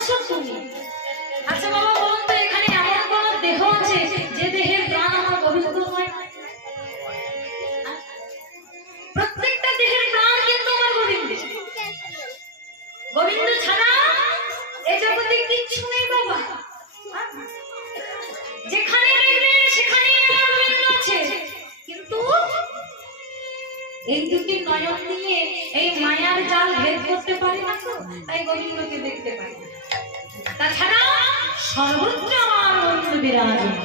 তুমি আচ্ছা বাবা বলুন তো এখানে এমন কোন দেহ আছে যে দেহের প্রাণ আমার গোবিন্দ নয়? প্রত্যেকটা দেহের প্রাণ কিন্তু আমার গোবিন্দ। গোবিন্দ ছাড়া এই জগতে কিচ্ছু নেই বাবা। যেখানে দেখবেন সেখানেই আমার গোবিন্দ আছে, কিন্তু এই দুটি নয়ন দিয়ে এই মায়ার জাল ভেদ করতে পারি না তো, তাই গোবিন্দকে দেখতে পাই। তাছাড়া সর্বত্র আমার গোবিন্দ বিরাজমান।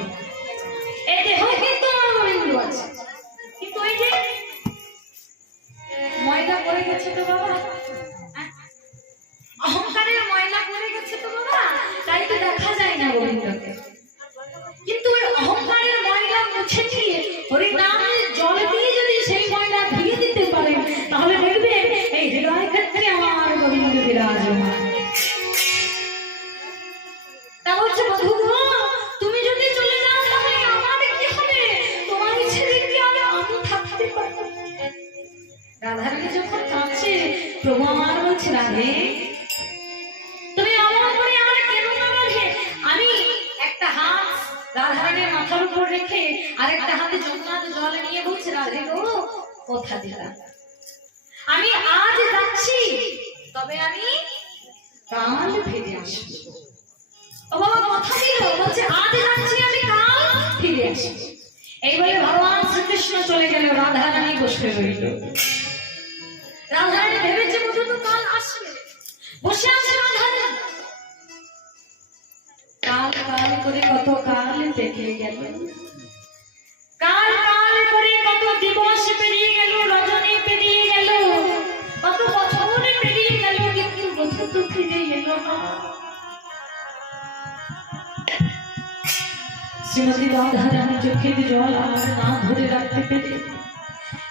এই দেহ কিন্তু আমার গোবিন্দ আছে, কিন্তু ওই যে ময়লা পড়ে গেছে তো বাবা, অহংকারের ময়লা পড়ে গেছে তো বাবা, তাই তো দেখা যায় না গোবিন্দকে। কিন্তু ওই অহংকারের ময়লা মুছে দিয়ে হরিনামের জল দিয়ে যদি সেই ময়লা ধুয়ে দিতে পারেন, তাহলে দেখবেন এই হৃদয় ক্ষেত্রে আমার গোবিন্দ বিরাজমান। তা বলছে বধূ তুমি যদি চলে যাও তাহলে আমার কি হবে? তোমার ছেড়ে কি আমি থাকতে পারবো? রাধারানী যখন কাঁদছে, প্রভু আমার বলছে রাধে তুমি আমার উপরে আমার কেন না বাঁধে? আমি একটা হাত রাধারানীর মাথার উপর রেখে আর একটা হাতে যমুনার জল নিয়ে বলছে রাধে গো কথা দিলাম আমি আজ যাচ্ছি, তবে আমি কাল ফিরে আসবো। ও বাবা কথা দিল, বলছে আজ যাচ্ছি আমি কাল ফিরে আসবো। এইভাবে ভগবান শ্রীকৃষ্ণ চলে গেল, রাধারানী বসে রইল। রাধারানী ভেবেছে বধূ তো কাল আসবে, বসে আছে রাধারানী। কাল কাল করে কত কাল পেরিয়ে গেল, কাল কাল করে কত দিবস পেরিয়ে গেল, রজনী পেরিয়ে গেল, কত বছর পেরিয়ে গেল, কিন্তু বধূ তো ফিরে এলো না। শ্রীমতী রাধারানী চোখের জল আর না ধরে রাখতে পেরে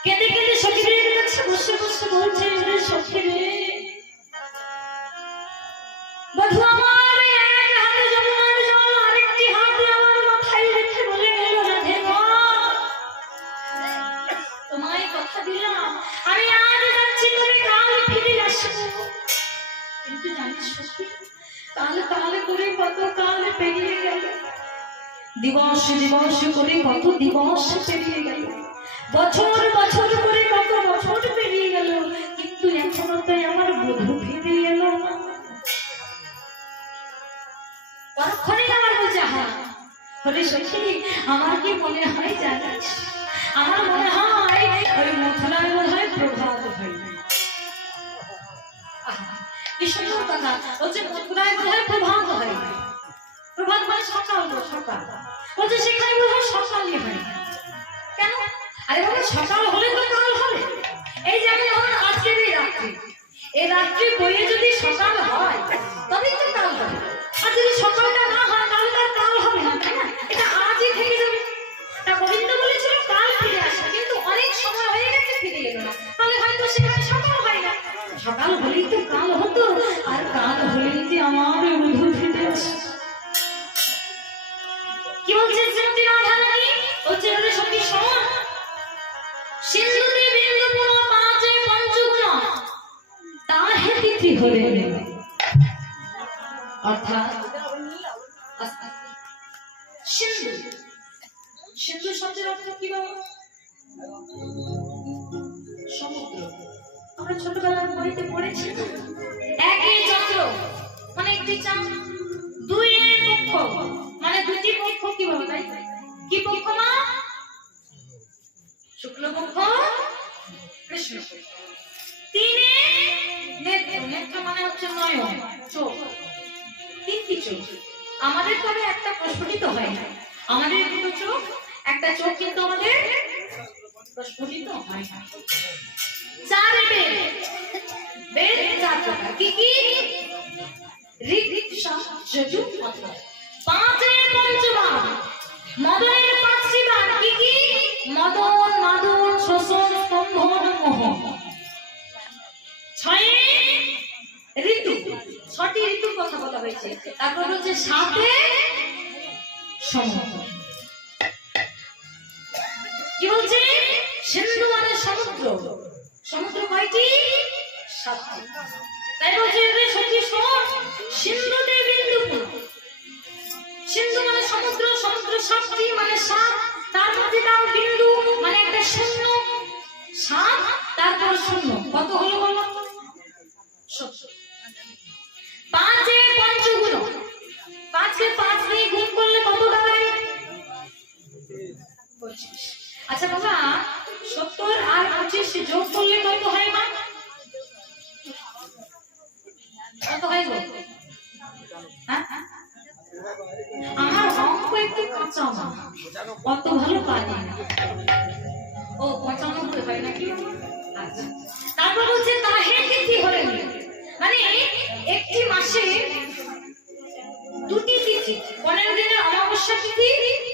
কেঁদে কেঁদে সখীদের কাছে বসে বসে বলছে, সখী রে বধূ আমার এক হাতে যমুনার জল আরেকটি হাতে আমার মাথায় রেখে বলে গেল রাধে গো তোমায় কথা দিলাম আমি আজ যাচ্ছি, তবে কাল ফিরে আসবো। কিন্তু জানিস সখী কাল কাল করে কত কাল পেরিয়ে গেল, দিবস দিবস করে কত দিবস পেরিয়ে গেল, বছর বছর করে কত বছর পেরিয়ে গেল, কিন্তু এখনো তো আমার বধূ ফিরে এলো না। পরক্ষণে আমার বলছে হ্যাঁ বলে সখী আমার কি মনে হয় জানিস, আমার মনে হয় ওই মথুরায় মনে হয় প্রভাত হয়। কি সুন্দর কথা বলছে, মথুরায় মনে হয় প্রভাত হয়। প্রভাত মানে সকাল, সকাল বলছে সেখানে মনে হয় সকালই হয়। কেন? আরে বলে সকাল হলে তো কাল হবে। এই যে আমি এখন আজকের এই রাত্রি বইয়ে যদি সকাল হয় তবেই তো কাল হবে, আর যদি সকালটা না হয় তাহলে তার কাল হবে না, তাই না? এটা আজই থেকে যাবে। তা গোবিন্দ বলেছিল কাল ফিরে আসবে, কিন্তু অনেক সময় হয়ে গেছে ফিরে এলো না, তাহলে হয়তো সেখানে সকাল হয় না। সকাল হলেই তো কাল হতো, আর কাল হলেই যে আমার বধূ ফিরে আসে। কি বলছে শ্রীমতী রাধারানী? বলছে রে সখী শোন, সিন্ধুতে বিন্দু গুণ পাঁচে পঞ্চগুণ তাহে তিথি হলে, অর্থাৎ সিন্ধু, সিন্ধু শব্দের অর্থ কি বাবা? সমুদ্র। আমরা ছোটবেলার বইতে পড়েছি একে চন্দ্র মানে একটি চাঁদ, দুই পক্ষ মানে দুটি পক্ষ, কি বলো তাই? কি পক্ষ মা? শুক্লপক্ষ কৃষ্ণ। তিনে নেত্র, নেত্র মানে হচ্ছে নয়ন, চোখ, তিনটি চোখ। আমাদের তবে একটা প্রস্ফুটিত হয় না, আমাদের দুটো চোখ, একটা চোখ কিন্তু আমাদের প্রস্ফুটিত হয় না। চার বেদ, বেদ চার প্রকার, কি কি? ঋক সাম যজু অথর্ব। পাঁচে পঞ্চবান, মদনের পাঁচটি বান, কি কি? মদন, মাদন, শোষণ, স্তম্ভন, মোহন। ছয়ে ঋতু, ছটি ঋতুর কথা বলা হয়েছে। তারপর হচ্ছে সাথে সমুদ্র। কি বলছে? সিন্ধু মানে সমুদ্র, সমুদ্র কয়টি? সাতটি। তাই বলছে সখী শোন, সিন্ধুতে আজকে 5 দিয়ে গুণ করলে কত দাঁড়ায়? 25। আচ্ছা বাবা, 70 আর 25 যোগ করলে কত হয় মা? কত হয় গো? হ্যাঁ, আমার অঙ্ক একটু কাঁচা মা, অত ভালো পারি না। ও 95 হয় নাকি? আচ্ছা, তারপর হচ্ছে তাহে তিথি হলে, মানে একটি মাসে দুটি তিথি, 15 দিনের অমাবস্যা তিথি,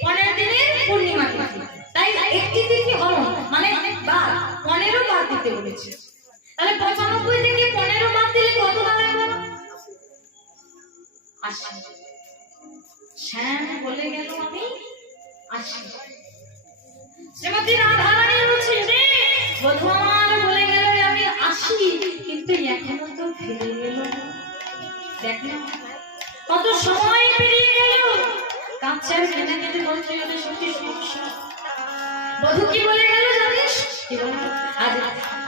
15 দিনের পূর্ণিমা তিথি, তাই একটি তিথি হলো মানে বার, 15 বার দিতে বলেছে। তাহলে 95 থেকে 15 বাদ দিলে কত দাঁড়ায় বাবা? 80। শ্যাম বলে গেল আমি 80। শ্রীমতী রাধারানী বলছে রে বধূ আমার বলে গেল আমি 80, কিন্তু এখনো তো ফিরে গেল না। দেখলেন কত সময় পেরিয়ে গেল। কাঁদছে আর কেঁদে কেঁদে বলছে ওরে সত্যি সমস্যা। বধূ কি বলে গেল জানিস? কি বলে? আজ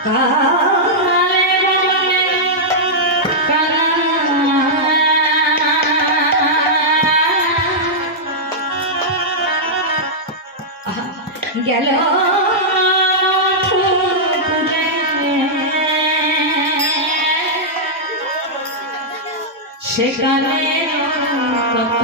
কালে বলে গেল সেখানে কত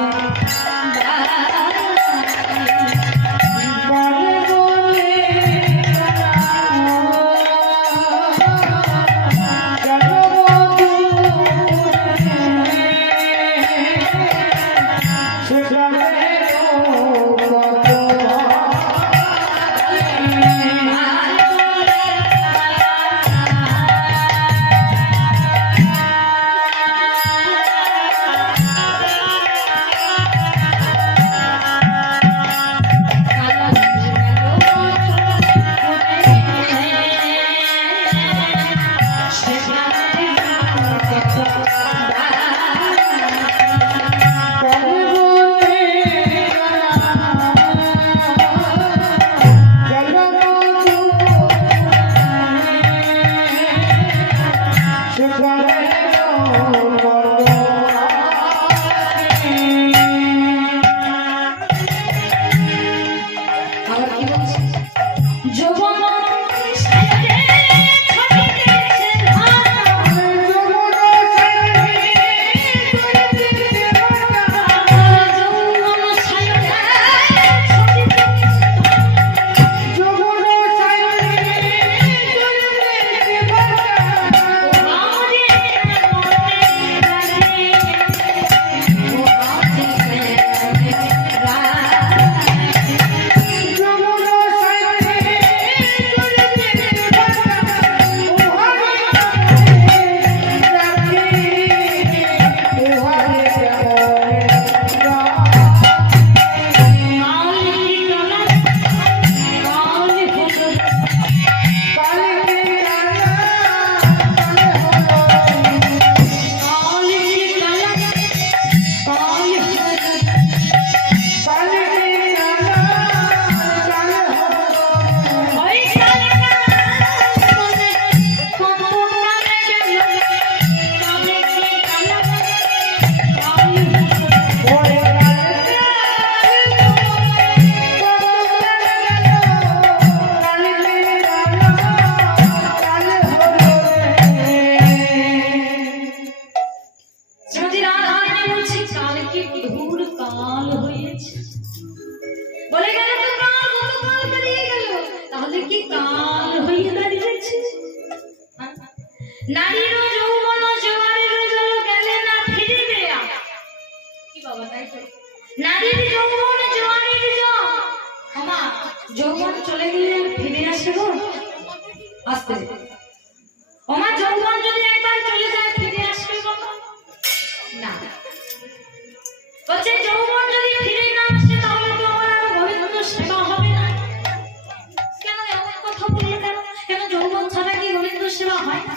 নারীর যৌবন জোয়ারের জল গেলে না ফিরিবে। কি বাবা তাই তো, নারীর যৌবন জোয়ারের জল, আমা যৌবন চলে গেলে ফিরে আসে গো আস্তে। আমার যৌবন যদি একবার চলে যায় ফিরে আসবে কখন? না। বলছে যৌবন যদি ফিরে না আসে তাহলে তো আমার আর গোবিন্দ সেবা হবে না। কেন এমন কথা বললে কেন? কেন যৌবন ছাড়া কি গোবিন্দ সেবা হয় না?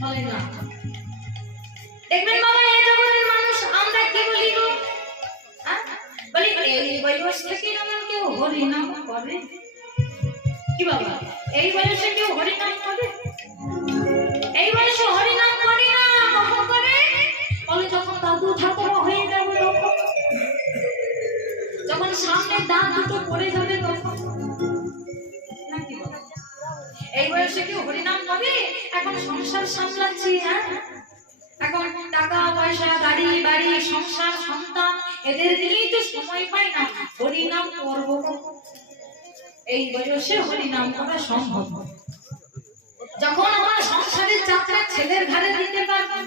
বলে না। দেখবেন বাবা এই জগতের মানুষ আমরা কি বলি গো? বলি এই বয়স থেকে আমার কেউ হরি নাম করে? কি বাবা এই বয়সে কেউ হরি নাম করে? এই বয়সে হরি নাম করি না। কখন করে? বলে যখন দাদু ঠাকুর হয়ে যাবে তখন সামনে দাঁত দুটো পড়ে যাবে তখন না কি বল? এই বয়সে কি হরিনাম হবে? এখন সংসার সামলাচ্ছি, হ্যাঁ, এখন টাকা পয়সা গাড়ি বাড়ি সংসার সন্তান এদের নিয়েই তো সময় পাই না, হরিনাম করবো। এই বয়সে হরিনাম করা সম্ভব। যখন আমার সংসারের চাপটা ছেলের ঘাড়ে দিতে পারবো,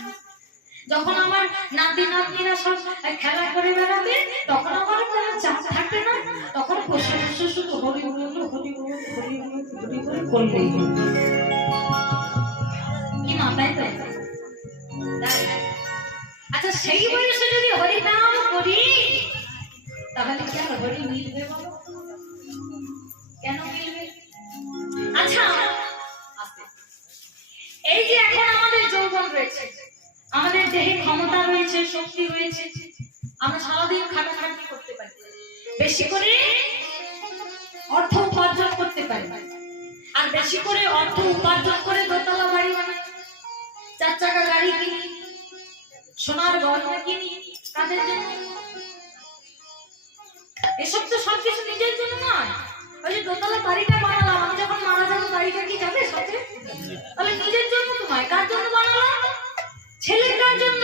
যখন আমার নাতি নাতনিরা সব খেলা করে বেড়াবে, তখন আমার কোনো চাপ থাকবে না। তখন বসে বসে শুধু হরি বল হরি বল হরি বল হরি বল করলেই কি মাথায় তো। আচ্ছা, সেই বয়সে যদি হরিনাম করি তাহলে কি আর হরি মিলবে বলো? কেন মিলবে? আচ্ছা, এই যে এখন আমাদের যৌবন রয়েছে, আমাদের দেহে ক্ষমতা রয়েছে, শক্তি রয়েছে, আমরা সারাদিন খাটাখাটি করতে পারি, বেশি করে অর্থ উপার্জন করতে পারি, আর বেশি করে অর্থ উপার্জন করে দোতলা বাড়ি বানাই, 4 চাকা গাড়ি কিনি, সোনার গয়না কিনি। কাদের জন্য? এসব তো সবকিছু নিজের জন্য নয়। ওই যে দোতলা বাড়িটা বানালাম, আমি যখন মারা যাবো বাড়িটা কি যাবে সাথে? তাহলে নিজের জন্য তো নয়। কার জন্য বানালাম? ছেলেটার জন্য,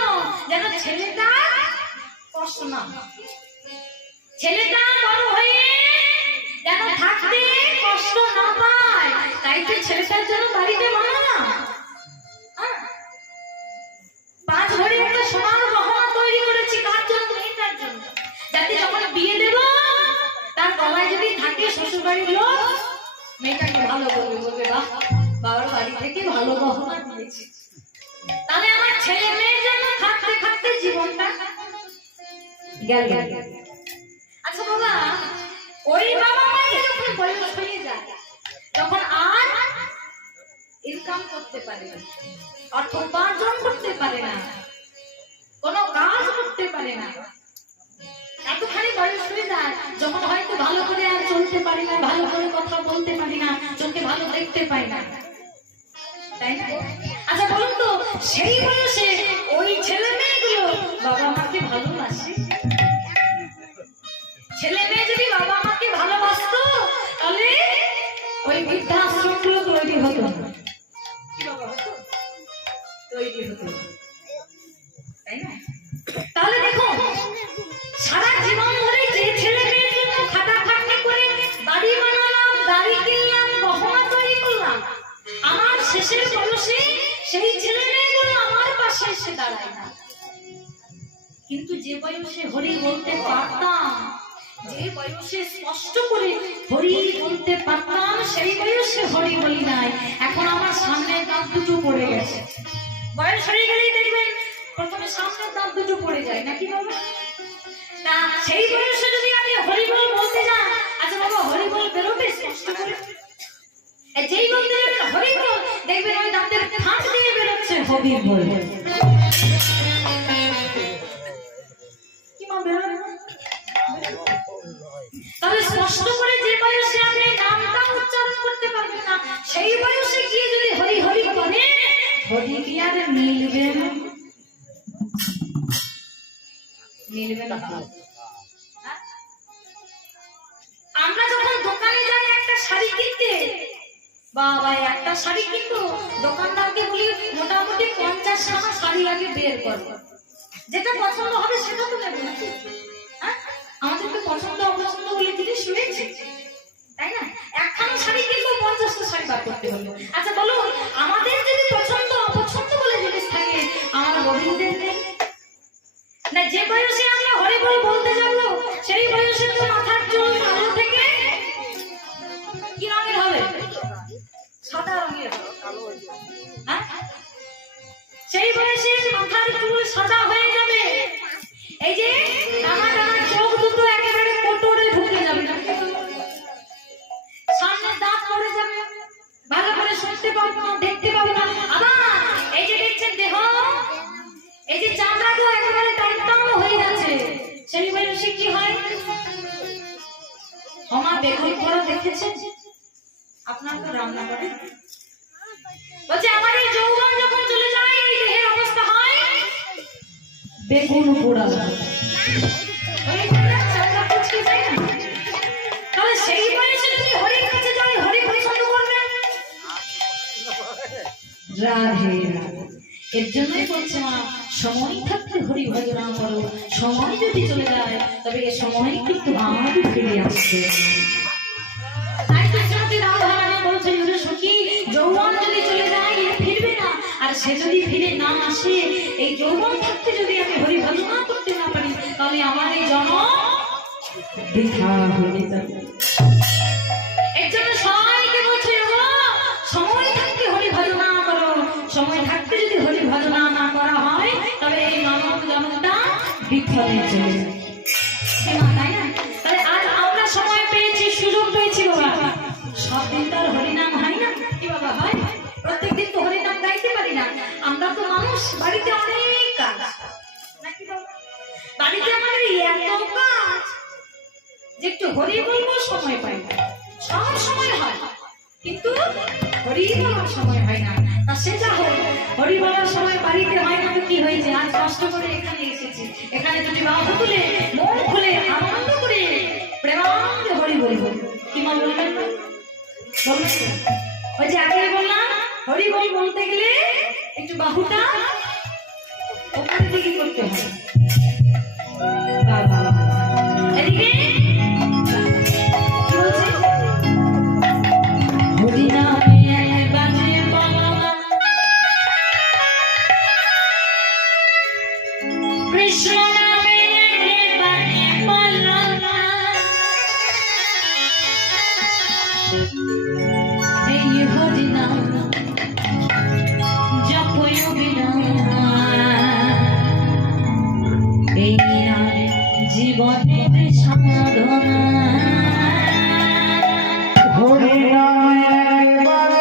যেন ছেলেটা কষ্ট না, ছেলেটা বড় হয়ে যেন থাকতে কষ্ট না পায়। তাই তো ছেলেটার জন্য বাড়িতে বানালাম। 5 ভরি একটা সোনার গহনা তৈরি করেছি। কার জন্য? মেয়েটার জন্য, যাতে যখন বিয়ে দেব তার গলায় যদি থাকে শ্বশুর বাড়ির লোক, মেয়েটাকে ভালো বলবে, বলবে বাহ, বাবার বাড়ি থেকে ভালো গহনা দিয়েছি। তাহলে আমার ছেলে মেয়ের জন্য থাকতে থাকতে জীবনটা গেল। আচ্ছা বাবা, ওই বাবা মায়ের যখন বয়স হয়ে যায়, তখন আর ইনকাম করতে পারে না, অর্থ উপার্জন করতে পারে না, কোনো কাজ করতে পারে না, এতখানি বয়স হয়ে যায় যখন হয়তো ভালো করে আর চলতে পারি না, ভালো করে কথা বলতে পারি না, চোখে ভালো দেখতে পাই না, তাই না? আচ্ছা বলুন তো, সেই বয়সে ওই ছেলে মেয়েগুলো বাবা মাকে ভালোবাসে? ছেলে মেয়ে যদি বাবা মাকে ভালোবাসতো তাহলে ওই বৃদ্ধাশ্রমগুলো তৈরি হতো না। কি বাবা হতো? তৈরি হতো, তাই না? তাহলে দেখো, সারা জীবন ধরে যে ছেলে মেয়ের জন্য খাটাখাটনি করে বাড়ি বানালাম, গাড়ি কিনলাম, গহনা তৈরি করলাম, আমার শেষের বয়সে সেই ছেলে মেয়েগুলো আমার পাশে এসে দাঁড়ায় না। কিন্তু যে বয়সে হরি বলতে পারতাম, যে বয়সে স্পষ্ট করে হরি বলতে পারতাম, সেই বয়সে হরি বলি নাই। এখন আমার সামনের দাঁত দুটো পড়ে গেছে। বয়স হয়ে গেলেই দেখবেন প্রথমে সামনের দাঁত দুটো পড়ে যায়, নাকি বাবা? না, সেই বয়সে যদি আমি হরি বল বলতে যাই, আচ্ছা বাবা হরি বল বেরোবে স্পষ্ট করে? যেই বলতে যাবেন হরি বল, দেখবেন ওই দাঁতের ফাঁক দিয়ে বেরোচ্ছে হরি বল। কি মা বেরোবে? তাহলে স্পষ্ট করে যে বয়সে আপনি নামটা উচ্চারণ করতে পারবেন না, সেই বয়সে গিয়ে যদি হরি হরি বলে, হরি কি আর মিলবে না? মিলবে না। আমরা যখন দোকানে যাই একটা শাড়ি কিনতে, বাবা একটা শাড়ি কিনবো, দোকানদারকে বলি মোটামুটি 50 টাকা শাড়ি আগে বের করবো, যেটা পছন্দ হবে সেটা তো নেবো নাকি? আমাদের তো পছন্দ অপছন্দ বলে জিনিস রয়েছে, তাই না? একখানা শাড়ি কিনবো, 50টা শাড়ি বার করতে হবে। আচ্ছা বলুন, আমাদের যদি পছন্দ অপছন্দ বলে জিনিস থাকে, আমার গোবিন্দের নেই না? যে বয়সে আমরা হরি বল বলতে যাবো, সেই বয়সে তো মাথার চুল কালো থেকে কি রঙের হবে? সাদা রঙের। সেই বয়সে মাথার চুল সাদা হয়ে যাবে, এই যে টানা টানা চোখ দুটো একেবারে কোটরে ঢুকে যাবে, সামনে দাঁত পড়ে যাবে, ভালো করে শুনতে পাবো না, দেখতে পাবো না। আবার এই যে দেখছেন দেহ, এই যে চামড়াগুলো একেবারে টানটান হয়ে যাচ্ছে, সেই বয়সে কি হয়? আমার বেগুন পোড়া দেখেছেন? আপনার তো রান্না করে বলছে, আমার এই যৌবন যখন চলে যায়, এই দেহের অবস্থা হয় বেগুন পোড়া। ওই চামড়া কুচকে যায় না? রাধে রাধে। এর জন্যই বলছে মা, সময় থাকতে হরি ভজনা করো, সময় যদি চলে যায় তবে এ সময় কিন্তু আমারও ফিরে আসবে। তাই তো শ্রীমতী রাধারানী বলছে, ওরে সখী, যৌবন যদি চলে যায় এ ফিরবে না, আর সে যদি ফিরে না আসে, এই যৌবন থাকতে যদি আমি হরি ভজনা করতে না পারি, তাহলে আমার এই জন্ম বৃথা হয়ে যাবে। এর জন্য সবাইকে বলছে, সময় থাকতে হরি ভজনা করো, সময় থাকতে যদি হরি ভজনা না করা হয় তবে এই মানব জন্মটা বৃথা হয়ে চলে যাবে। তাই না? তাহলে আর আমরা সময় পেয়েছি, সুযোগ পেয়েছি বাবা, সব দিন তো আর হরিনাম হয় না। কি বাবা হয়? প্রত্যেকদিন তো হরিনাম গাইতে পারি না। আমরা তো মানুষ, বাড়িতে অনেক কাজ নাকি বাবা? বাড়িতে আমাদের এত কাজ যে একটু হরি বলবো সময় পাই না। সব সময় হয় কিন্তু হরি বলার সময় হয় না। তা সে যা হোক, হরি বলার সময় বাড়িতে হয় না তো কি হয়েছে? আজ কষ্ট করে এখানে এসেছি, এখানে যদি বাহু তুলে মন খুলে আনন্দ করে প্রেমানন্দে হরি বলবো। কি মা বলবেন না? বলবেন? ওই যে আগে বললাম, হরি বল বলতে গেলে একটু বাহুটা ওপরের দিকে করতে হয়। বাবা এদিকে কি বলছে? হরি নামে বাজে বলা, কৃষ্ণ নামে বাজে বলা, এই হরি নাম জপয় বিনা, এই নামে জীবনের সাধনা। হরি নামে একবার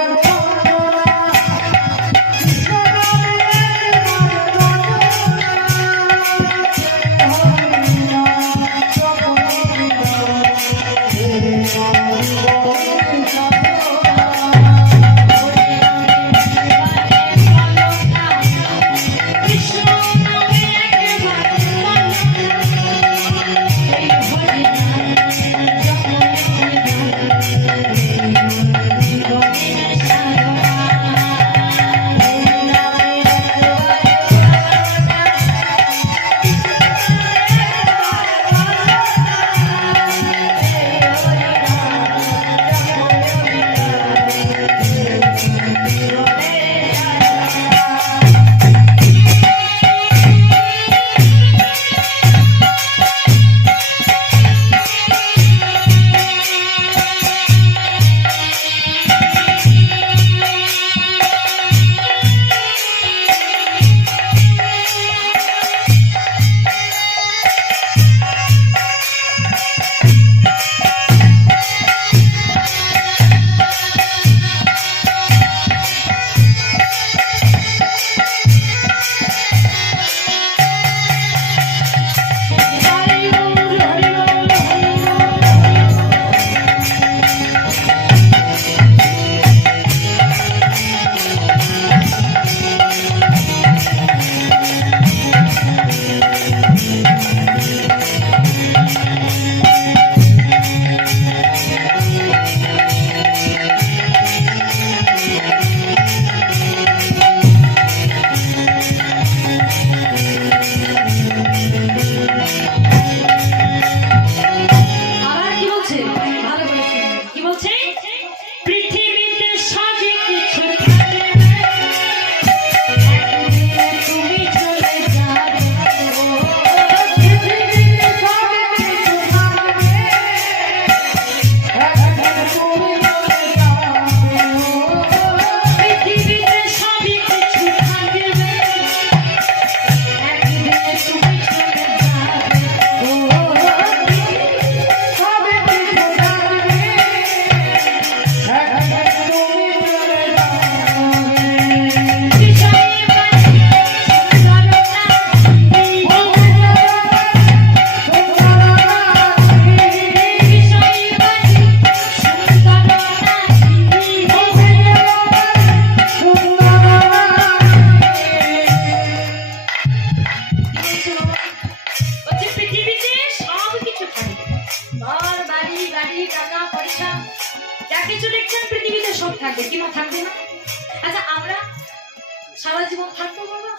সারা জীবন থাকবো বাবা?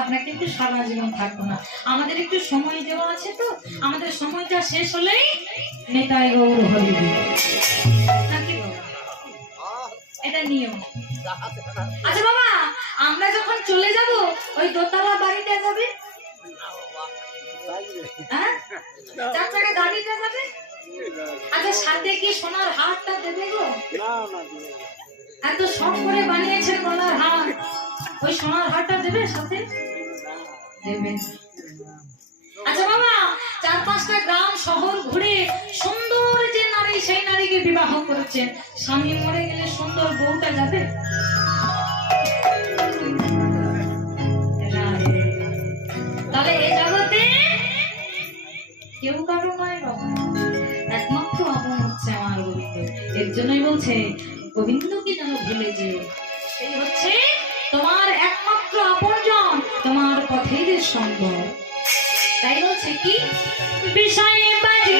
আপনাকে কিন্তু সারা জীবন থাকবো না, আমাদের একটু সময় দেওয়া আছে, তো আমাদের সময়টা শেষ হলেই নেতাই গৌর হরি নাকি বাবা? এটা নিয়ম। আচ্ছা বাবা, আমরা যখন চলে যাব ওই দোতলা বাড়িটা যাবে, হ্যাঁ, চার চাকা গাড়িটা যাবে, আচ্ছা সাথে কি সোনার হারটা দেবে গো? এত শখ করে বানিয়েছেন গলার হার, ওই সোনার হারটা দেবে সাথে? দেবে। আচ্ছা বাবা, 4-5টা গ্রাম শহর ঘুরে সুন্দর যে নারী, সেই নারীকে বিবাহ করেছেন, স্বামী মরে গেলে সুন্দর বউটা যাবে? তাহলে এই জগতে কেউ কারো নয় বাবা, একমাত্র আপন হচ্ছে আমার গোবিন্দ। এর জন্যই বলছে গোবিন্দকে যেন ভুলে যেও, সেই হচ্ছে তোমার একমাত্র আপনজন, তোমার পথের সঙ্গ। তাই বলছে কি বিষয়ে বাজি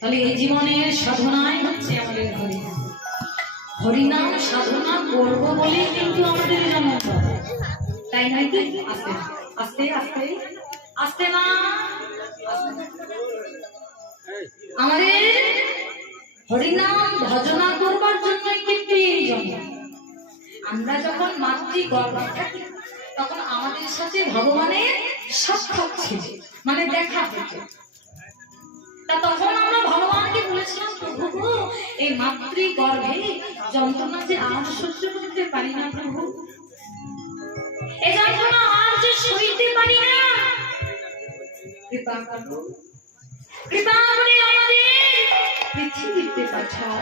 তাহলে এই জীবনের সাধনাই হচ্ছে আমাদের হরিনাম। হরিনাম সাধনা করব বলে কিন্তু আমাদের জন্ম, তাই নয় কি? আস্তে আস্তে আস্তে আস্তে না আমাদের হরিনাম ভজনা করবার জন্যই কিন্তু এই জন্ম। আমরা যখন মাতৃ গর্ভে থাকি তখন আমাদের সাথে ভগবানের সাক্ষাৎ ছিল, মানে দেখা হতো। তা তখন আমরা ভগবানকে বলেছিলাম, প্রভু এই মাতৃ গর্ভে যন্ত্রণা যে আর সহ্য করতে পারি না, প্রভু এই যন্ত্রণা আর যে সইতে পারি না, কৃপা করো, কৃপা করে আমাদের পৃথিবীতে পাঠাও।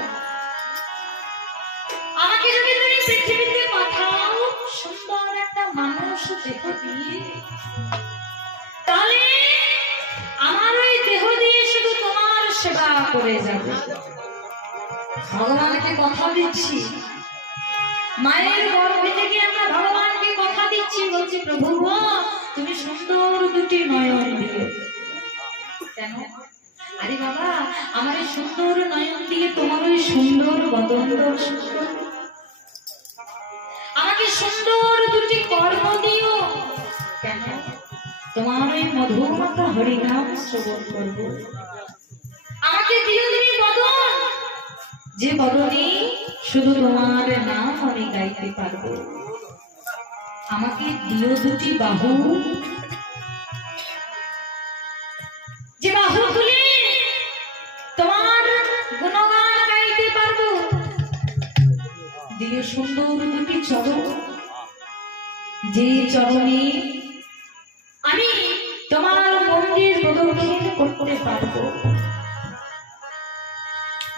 আমাকে যদি তুমি পৃথিবীতে পাঠাও সুন্দর একটা মানুষ দেহ দিয়ে, তাহলে আমার ওই দেহ দিয়ে শুধু তোমার সেবা করে যাবে। ভগবানকে কথা দিচ্ছি, মায়ের গর্ভে থেকে আমরা ভগবানকে কথা দিচ্ছি, বলছি প্রভু তুমি সুন্দর দুটি নয়ন দিও। কেন? আরে বাবা, আমার এই সুন্দর নয়ন দিয়ে তোমার ওই সুন্দর বদন দর্শন করো, আমাকে সুন্দর দুটি কর্ম দিও। কেন? তোমার ওই মধুমাতা হরিনাম শ্রবণ করব। আমাকে দিও তুমি বদন, যে বদনে শুধু তোমার নাম আমি গাইতে পারবো। আমাকে দিও দুটি বাহু, যে বাহু তুলে তোমার গুণগান গাইতে পারবো। দিও সুন্দর দুটি চরণ, যে চরণে আমি তোমার মন্দির প্রদক্ষিণ করতে পারবো।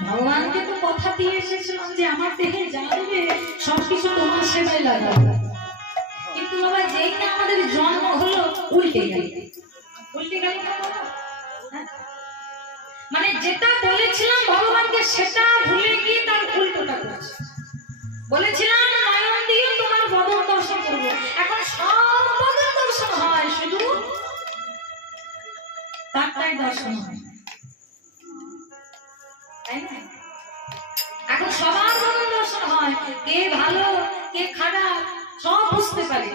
ভগবানকে তো কথা দিয়ে এসেছিলাম যে আমার দেহে যা দেবে সবকিছু তোমার সেবায় লাগাবো, কিন্তু বাবা যেই না আমাদের জন্ম হলো উল্টে গেল। উল্টে গেল মানে যেটা বলেছিলাম ভগবানকে সেটা ভুলে গিয়ে তার উল্টোটা করছে। বলেছিলাম নয়ন দিয়ে তোমার বদন দর্শন করবো, এখন সব বদন দর্শন হয়, শুধু তারটাই দর্শন হয়, তাই না? এখন সবার বদন দর্শন হয়, কে ভালো কে খারাপ সব বুঝতে পারি।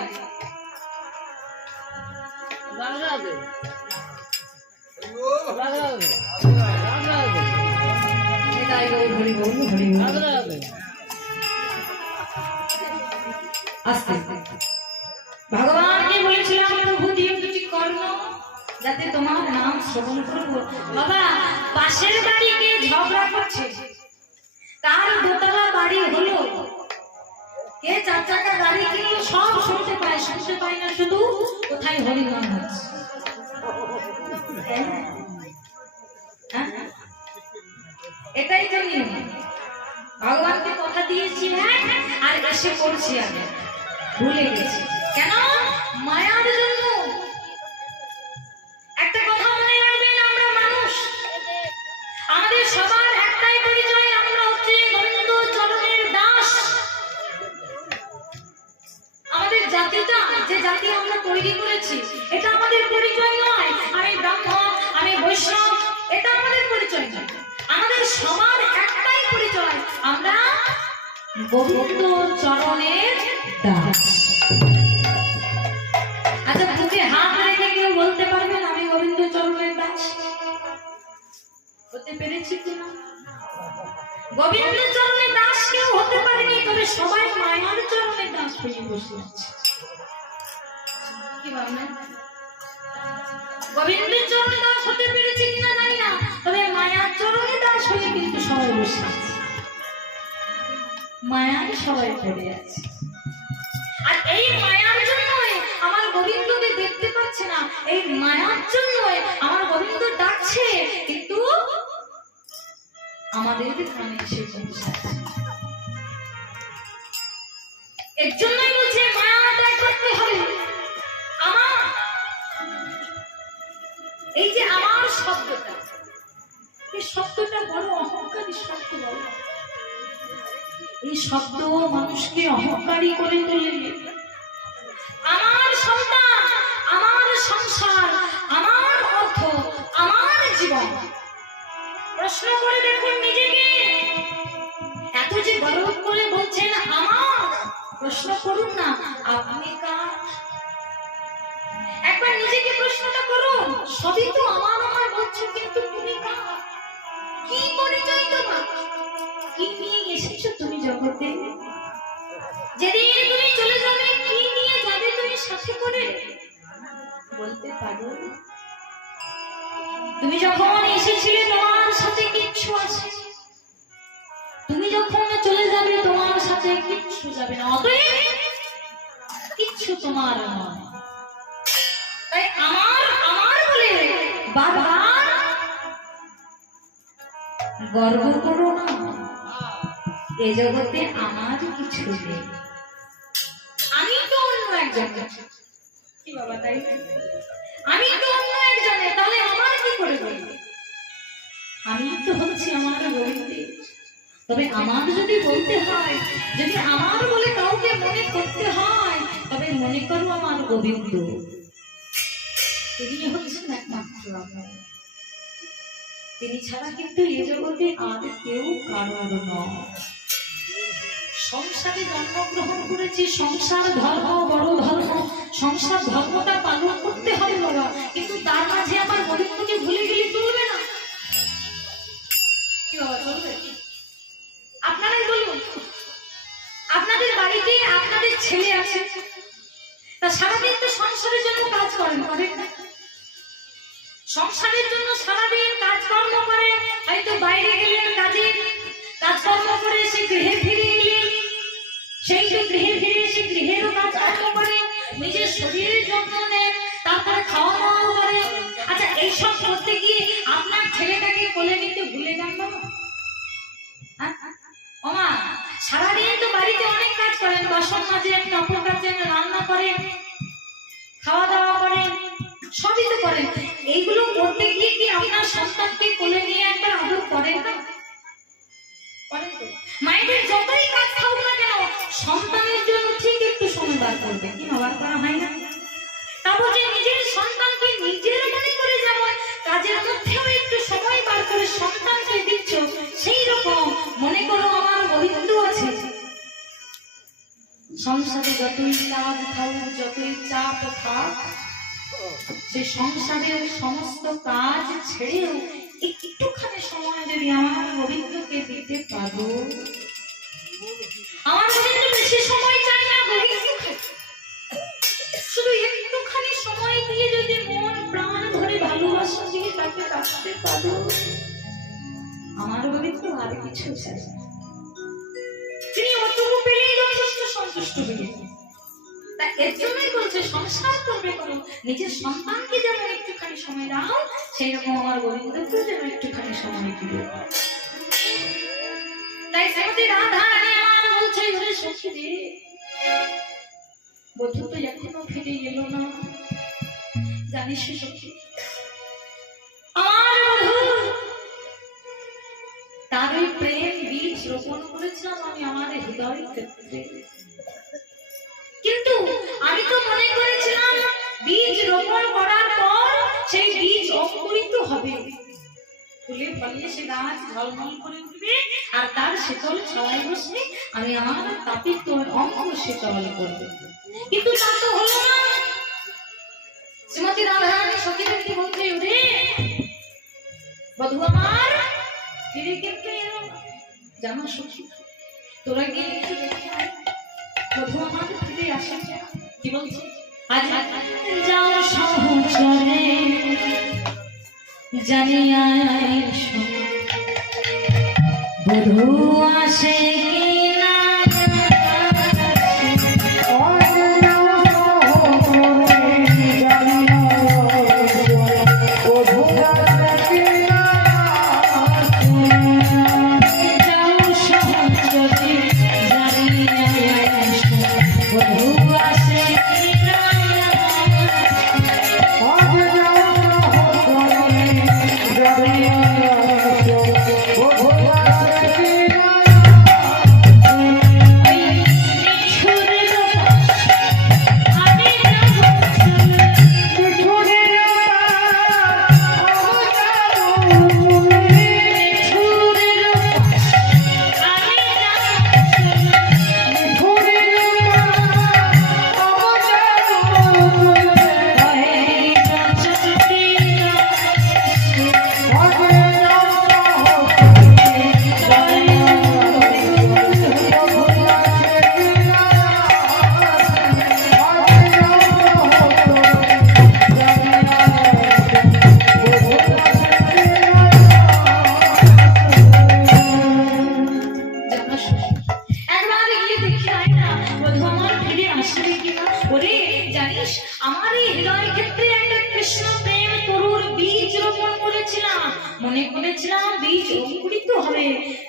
ভগবানকে বলেছিলাম প্রভু দিও দুটি কর্ম যাতে তোমার নাম শ্রবণ করবো। বাবা পাশের বাড়ি কে ঝগড়া করছে, কার দোতলা বাড়ি হলো, কে চার চাকা গাড়ি কিনলো, সব শুনতে পায়। শুনতে পায় না শুধু কোথায় হরিনাম হচ্ছে। এটাই তো নিয়ম। ভগবানকে কথা দিয়েছি আর এসে করছি, আমি ভুলে গেছি। কেন? মায়ার জন্য। একটা কথা মনে রাখবেন, আমরা মানুষ, আমাদের সবার একটাই পরিচয়, আমরা হচ্ছে গোবিন্দ চরণের দাস। আমাদের জাতিটা, যে জাতি আমরা তৈরি করেছি, এটা আমাদের পরিচয় নয় আমি ব্রাহ্মণ আমি বৈষ্ণব, এটা আমাদের পরিচয় নয়। আমাদের সবার একটাই পরিচয়, আমরা গোবিন্দ চরণের দাস। আচ্ছা বুকে হাত রেখে কেউ বলতে পারবেন আমি গোবিন্দ চরণের দাস? হতে পেরেছি কিনা? গোবিন্দ চরণের দাস কেউ হতে পারেনি, তবে সবাই মায়ার চরণের দাস হয়ে বসে আছে। কি ভাবনা? গোবিন্দের চরণের দাস হতে পেরেছি কিনা জানি না, তবে মায়ার চরণের দাস হয়ে কিন্তু সবাই বসে আছে। মায়ার সবাই পড়ে আছে, আর এই মায়ার জন্যই আমার গোবিন্দকে দেখতে পাচ্ছে না। এই মায়ার জন্যই আমার গোবিন্দ ডাকছে, কিন্তু আমাদের কানে এসে পৌঁছাচ্ছে। এর জন্যই বলছে মায়া ত্যাগ করতে হবে। আমার এই যে আমার শব্দটা, এই শব্দটা বড় অহংকারী শব্দ। বলো এই শব্দ মানুষকে অহংকারী করে তোলে। আমার সন্তান, আমার সংসার, আমার অর্থ, আমার জীবন। প্রশ্ন করে দেখুন নিজেকে, এত যে গর্ব করে বলছেন আমার, প্রশ্ন করুন না আপনি কার? একবার নিজেকে প্রশ্নটা করুন, সবই তো আমার আমার বলছো, কিন্তু তুমি কার? কি পরিচয় তোমার? কি নিয়ে এসেছো তুমি জগতে? যেদিন তুমি চলে যাবে কি নিয়ে যাবে তুমি সাথে করে বলতে পারো? তুমি যখন এসেছিলে তোমার সাথে কিচ্ছু আছে, তুমি যখন চলে যাবে তোমার সাথে কিচ্ছু যাবে না, অতএব কিচ্ছু তোমার নয়। তাই আমার আমার বলে বারবার গর্ব করো না, এ জগতে আমার কিছু নেই, আমি তো অন্য একজন। কি বাবা তাই? আমি তো অন্য একজনে, তাহলে আমার কি করে বলবে? আমি তো হচ্ছে আমার গোবিন্দ। তবে আমার যদি বলতে হয়, যদি আমার বলে কাউকে মনে করতে হয়, তবে মনে করো আমার গোবিন্দ, তিনি হচ্ছেন একমাত্র আমার। তিনি ছাড়া কিন্তু এ জগতে আর কেউ কারোর নয়। সংসারে জন্মগ্রহণ করেছি, সংসার ধর্ম বড় ধর্ম, সংসার ধর্মটা পালন করতে হবে বাবা, কিন্তু তার মাঝে আমার গোবিন্দকে ভুলে গেলে চলবে না। কি বাবা চলবে? আপনারাই বলুন, আপনাদের বাড়িতে আপনাদের ছেলে আছে, তা সারাদিন তো সংসারের জন্য কাজ করেন, করেন না? সংসারের জন্য সারাদিন কাজকর্ম করে, হয়তো বাইরে গেলেন কাজে, কাজকর্ম করে সে গৃহে ফিরে এলেন, সেই তো গৃহে ফিরে এসে গৃহেরও কাজকর্ম করে, নিজের শরীরের যত্ন নেন, তারপরে খাওয়া দাওয়া করে। আচ্ছা, এইসব করতে গিয়ে আপনার ছেলেটাকে কোলে নিতে ভুলে যান না? ওমা, সারাদিন তো বাড়িতে অনেক কাজ করেন, বাসন মাজেন, কাপড় কাচেন, রান্না করেন, খাওয়া দাওয়া করেন, সবই তো করেন। এইগুলো করতে গিয়ে কি আপনার সন্তানকে কোলে নিয়ে একবার আদর করেন না? মায়েদের যতই কাজ থাকুক না কেন, সন্তানের জন্য ঠিক একটু সময় বার করবে, কি না বার করা হয় না? তারপর যে নিজের সন্তানকে নিজের মনে করে যেমন কাজের মধ্যেও একটু সময় বার করে সন্তানকে দিচ্ছ, সেই রকম মনে করো আমার গোবিন্দ আছে। সংসারে যতই কাজ থাকুক, যতই চাপ থাক, সে সংসারের সমস্ত কাজ ছেড়েও একটুখানি সময় যদি আমার গোবিন্দকে দিতে পারো, আমার গোবিন্দ বেশি সময় চাই না, গোবিন্দকে শুধু একটুখানি সময় দিয়ে যদি মন প্রাণ ভরে ভালোবাসা দিয়ে তাকে রাখতে পারো, আমার গোবিন্দ আর কিছু চাই না। তিনি অতটুকু পেলেই যথেষ্ট সন্তুষ্ট হয়ে। তা এর জন্যই বলছে সংসার করবে করো, নিজের সন্তানকে যেমন একটুখানি সময় দাও, সেই রকম আমার গোবিন্দকে যেন একটুখানি সময় দিবে। তাই শ্রীমতী রাধা রানী আমার বলছে, ওরে সখী রে, বধূ তো এখনো ফিরে এলো না, জানিস সখী আমার বধূ, তার ওই প্রেম বীজ রোপণ করেছিলাম আমি আমার হৃদয় ক্ষেত্রে, কিন্তু আমি তো মনে করেছিলাম বীজ রোপণ করার পর সেই বীজ অঙ্কুরিত হবে, ফুলে ফলিয়ে সে গাছ ঝলমল করে উঠবে, আর তার শীতল ছাওয়ায় বসে আমি আমার তাপিত অঙ্কুর শীতল করবো, কিন্তু তা তো হলো না। শ্রীমতী রাধারানী সখীদেরকে বলতে, ওরে বধূ আমার ফিরে কিন্তু এলো না, জানো সখী, তোরা গিয়ে একটু দেখে আয়, বধূ আমার ফিরে আসে। কি বলছে? আজ যাও সহচরে জানিয়া বধূ আসে কিনা,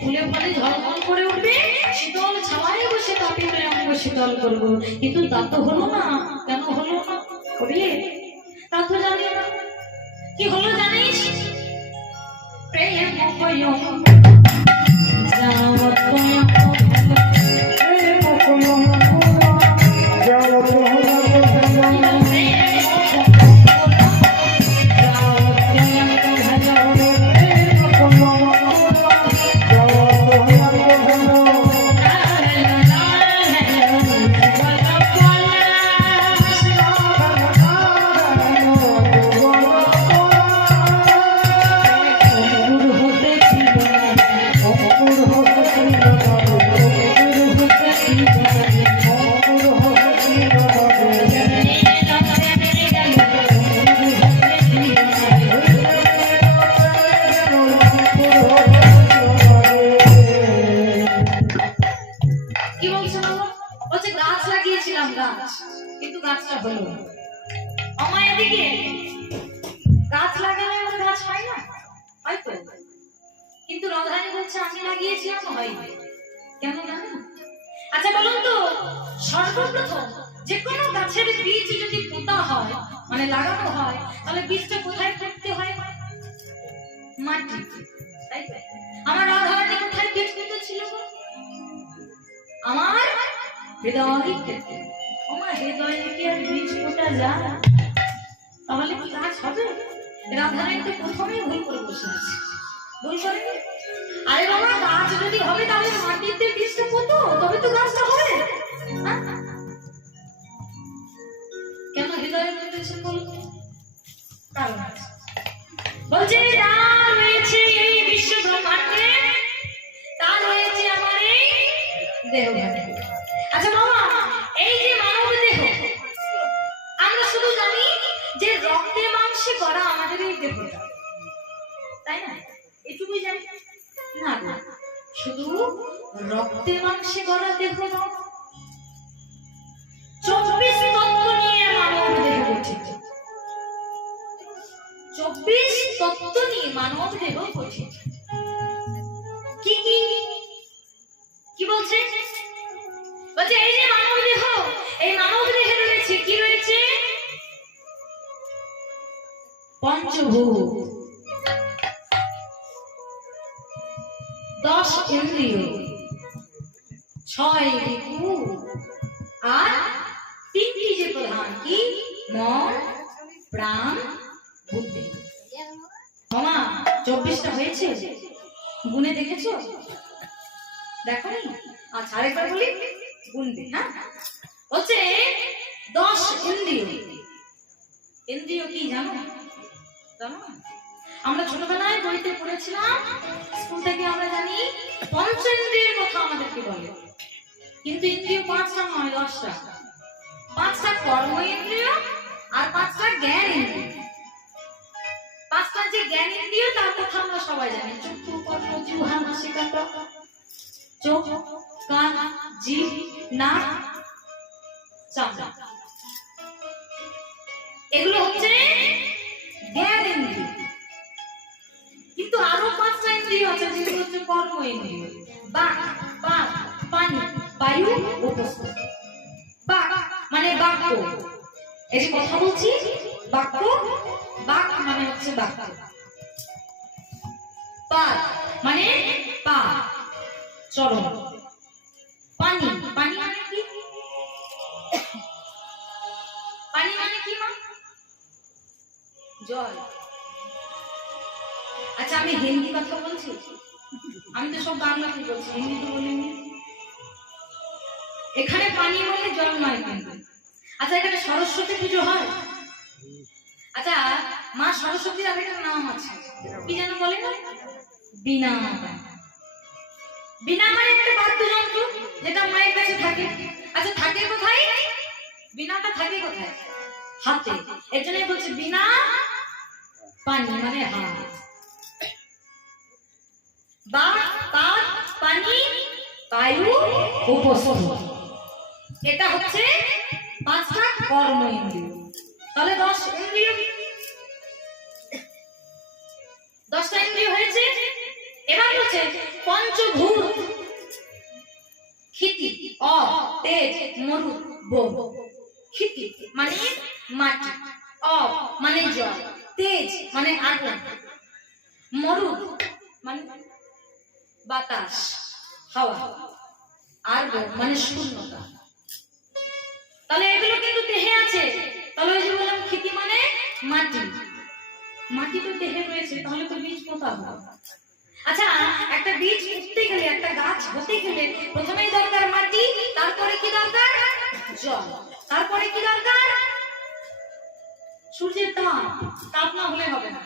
ফুলে ফলে ঝলমল করে উঠবে, শীতল ছাওয়ায় বসে কাঁপিবে অঙ্গ শীতল করবো। কিন্তু তা তো হলো না। কেন হলো না কবি? তা তো জানি না। কি হলো জানিস? প্রেম কয়ং যাবত কিন্তু গাছটা হলো না। আমার এদিকে গাছ লাগালে আমার গাছ হয় না, হয়তো, কিন্তু রাধারানী বলছে আমি লাগিয়েছিলাম হয়নি। কেন জানো? আচ্ছা বলুন তো, সর্বপ্রথম যে কোনো গাছের বীজ যদি পোতা হয়, মানে লাগানো হয়, তাহলে বীজটা কোথায় পুঁততে হয়? মাটি, তাই তো? আমার রাধারানী কোথায় বীজ পুঁতেছিল? আমার হৃদয় থেকে। আমার হৃদয় থেকে আর বীজ পোঁতা যায়? তাহলে কি গাছ হবে? রাধারানী তো প্রথমেই ভুল করে বসে আছে। ভুল করে? আরে বাবা, গাছ যদি হবে তাহলে মাটিতে বীজটা পোঁতো, তবে তো গাছটা হবে। কেন হৃদয়ে পুঁতেছেন বলুন? কারণ বলছে তার রয়েছে এই বিশ্ব ব্রহ্মাণ্ডে, তার রয়েছে আমার এই দেহ। আচ্ছা বাবা, এই যে মানব দেহ, আমরা শুধু জানি যে রক্তে মাংসে গড়া আমাদের এই দেহটা, তাই না? এটুকুই জানি না? না, শুধু রক্তে মাংসে গড়া দেহ নয়, 24 তত্ত্ব নিয়ে মানব দেহ গঠিত। 24 তত্ত্ব নিয়ে মানব দেহ গঠিত। কি কি কি বলছে? বলছে এই যে মানব দেহ, এই মানব দেহে রয়েছে কি? রয়েছে পঞ্চভূত, 10 ইন্দ্রিয়, 6 ঋতু, আর 3টি যে প্রধান, কি? মন, প্রাণ, বুদ্ধি। মামা 24টা হয়েছে? গুনে দেখেছো? দেখো নি? আচ্ছা আরেকবার বলি, গুনবে। হ্যাঁ, বলছে 10 ইন্দ্রিয়। ইন্দ্রিয় কি জানো? জানো? আমরা ছোটবেলায় বইতে পড়েছিলাম, স্কুল থেকে আমরা জানি পঞ্চ ইন্দ্রিয়ের কথা আমাদেরকে বলে। কিন্তু ইন্দ্রিয় 5টা নয়, 10টা। 5টা কর্ম ইন্দ্রিয় আর 5টা জ্ঞান ইন্দ্রিয়। 5টা যে জ্ঞান ইন্দ্রিয় তার কথা আমরা সবাই জানি। চক্ষু, কর্ণ, জিহ্বা, নাসিকা, চোখ, কান, জিভ, নাক, চামড়া, এগুলো হচ্ছে জ্ঞান ইন্দ্রিয়। কিন্তু আরো 5টা ইন্দ্রিয় আছে যেগুলো হচ্ছে কর্ম ইন্দ্রিয়। বাক, পাক, পানি, বায়ু, উপস্থিত। বাক মানে বাক্য, এই যে কথা বলছি, বাক্য। বাক মানে হচ্ছে বাক্য। পাক মানে পা, চরণ। পানি, পানি মানে কি? পানি মানে কি মা? জল। আচ্ছা আমি হিন্দি কথা বলছি, আমি তো সব বাংলাতে বলছি, হিন্দি তো বলিনি। এখানে পানি মানে জল নয় কিন্তু। আচ্ছা এখানে সরস্বতী পুজো হয়। আচ্ছা মা সরস্বতীর আরেকটা নাম আছে, কি যেন বলে না? বীণা। বীণা মানে একটা বাদ্যযন্ত্র যেটা মায়ের কাছে থাকে। আচ্ছা থাকে কোথায়? বীণাটা থাকে কোথায়? হাতে। এর জন্যই বলছে বীণা পানি মানে হাত। বাক, পাক, পানি, বায়ু, উপস্থিত। এটা হচ্ছে 5টা কর্ম ইন্দ্রিয়। তাহলে 10 ইন্দ্রিয়, 10টা ইন্দ্রিয় হয়েছে। এবার হচ্ছে পঞ্চভূত ক্ষিতি অ তেজ মরু বো। ক্ষিতি মানে মাটি, অ মানে জল, তেজ মানে আগুন, মরু মানে বাতাস হাওয়া, আর বো মানে শূন্যতা। তাহলে এগুলো কিন্তু দেহে আছে। তাহলে ওই যে বললাম ক্ষিতি মানে মাটি, মাটি তো দেহে রয়েছে, তাহলে তো বীজ কোথাও হবে। আচ্ছা, একটা বীজ উঠতে গেলে, একটা গাছ হতে গেলে প্রথমেই দরকার মাটি, তারপরে কি দরকার জল, তারপরে কি দরকার সূর্যের তাপ। তাপ না হলে হবে না।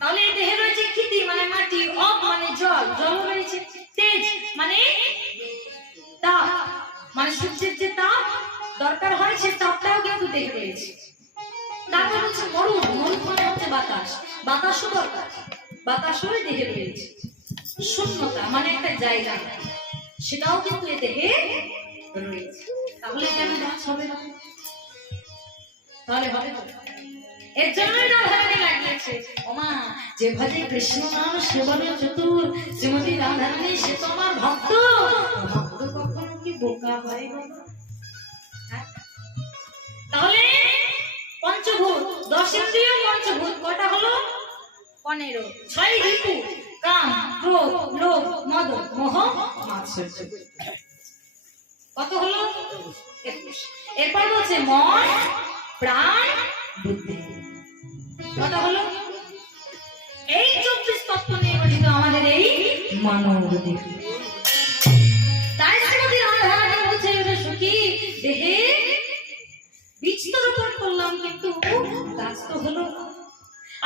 তাহলে এই দেহে রয়েছে ক্ষিতি মানে মাটি, অপ মানে জল, জল রয়েছে, তেজ মানে তাপ মানে সূর্যের যে তাপ দরকার হয় সে তাপটাও কিন্তু দেহে রয়েছে। তারপর হচ্ছে মরু, মরু মানে হচ্ছে বাতাস, বাতাসও দরকার, বাতাসও দেহে রয়েছে। শূন্যতা মানে একটা জায়গা, সেটাও কিন্তু এ দেহে রয়েছে। তাহলে কেন গাছ হবে না? তাহলে হবে তো। এর জন্যই রাধারানী লাগিয়েছে, ওমা যে ভজে কৃষ্ণ নাম সে বলে চতুর, শ্রীমতী রাধারানী সে তো আমার ভক্ত। ভক্ত কখনো কি বোকা হয় বাবা? তাহলে পঞ্চভূত, 10 ইন্দ্রিয় পঞ্চভূত কটা হলো? 15। 6 ঋতু, কাম ক্রোধ লোভ মদ মোহ মাৎসর্য। কত হলো? 21। এরপর হচ্ছে মন প্রাণ বুদ্ধি। কত হলো? এই 24 তত্ত্ব নিয়ে গঠিত আমাদের এই মানব বুদ্ধি। তাই শ্রীমতী রাধারানী বলছে সখী, দেহে বীজ তো রোপণ করলাম কিন্তু গাছ তো হলো।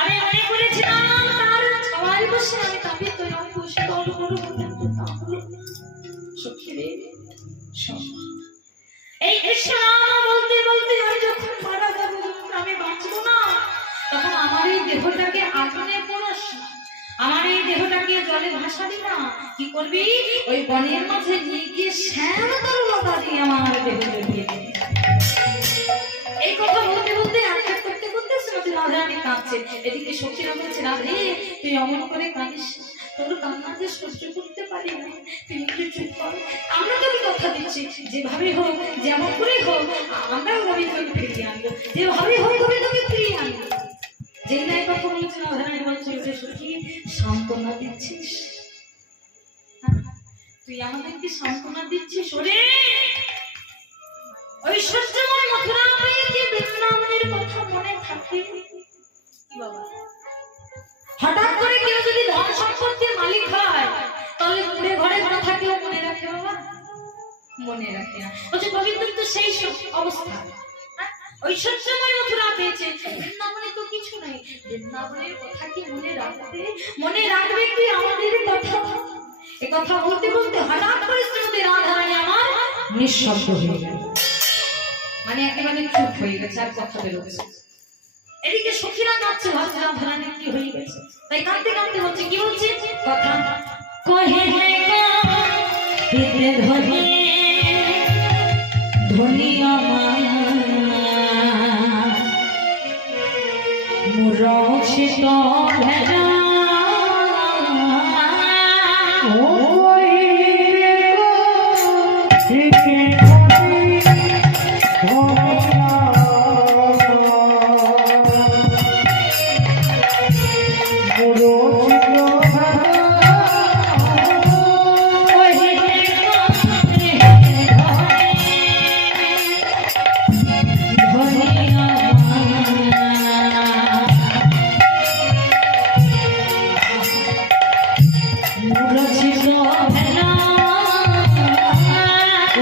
আমি মনে করেছিলাম তার ছাওয়ায় বসে আমি তাকে তো বসে দল করব, সখী রে এই কৃষ্ণ নাম বলতে বলতে আমি যখন মারা যাবো, যখন আমি বাঁচবো না, তখন আমার এই দেহটাকে আগুনে পোড়াস না, আমার এই দেহটাকে জলে ভাসাবি না, কি করবি ওই বনের মাঝে নিয়ে গিয়ে শ্যামতর লতা দিয়ে আমার দেহ জ্বলিয়ে দিবি। এই কথা বলতে বলতে আক্ষেপ করতে করতে শ্রীমতী রাধারানী কাঁদছে। এদিকে সখীরা বলছে, রাধে তুই অমন করে কাঁদিস, তোর কান্নাকে সহ্য করতে পারি না, তুই একটু চুপ কর। আমরা তোকে কথা দিচ্ছি, যেভাবে হোক যেমন করে হোক আমরা গোবিন্দকে ফিরিয়ে আনবো, যেভাবে হোক গোবিন্দকে ফিরিয়ে আনবো। যেই নাই কথা বলছে রাধারানী বলছে, যে সখী সান্ত্বনা দিচ্ছিস, তুই আমাদেরকে সান্ত্বনা দিচ্ছিস। ওরে ঐশ্বর্যময় মথুরা হয়ে কি বৃন্দাবনের কথা মনে থাকে? বাবা হঠাৎ করে কেউ যদি ধন সম্পত্তির মালিক হয়, তাহলে ঘুরে ঘরে না থাকলেও মনে রাখে বাবা? মনে রাখে না। বলছে গোবিন্দ তো সেই অবস্থা, ঐশ্বর্যময় মথুরা পেয়েছে, বৃন্দাবনে তো কিছু নেই, বৃন্দাবনের কথা কি মনে রাখবে? মনে রাখবে কি আমাদের কথা? এ কথা বলতে বলতে হঠাৎ করে শ্রীমতী রাধারানী আমার নিঃশব্দ হয়ে গেল, মানে একেবারে চুপ হয়ে গেছে, আর কথা বেরোচ্ছে। এদিকে সখীরা কাঁদছে, ভাবছে রাধারানী কি হয়ে গেছে, তাই কাঁদতে কাঁদতে হচ্ছে, কি বলছে কথা কহে ধরে ধনী আমার মুরছিত ভেলা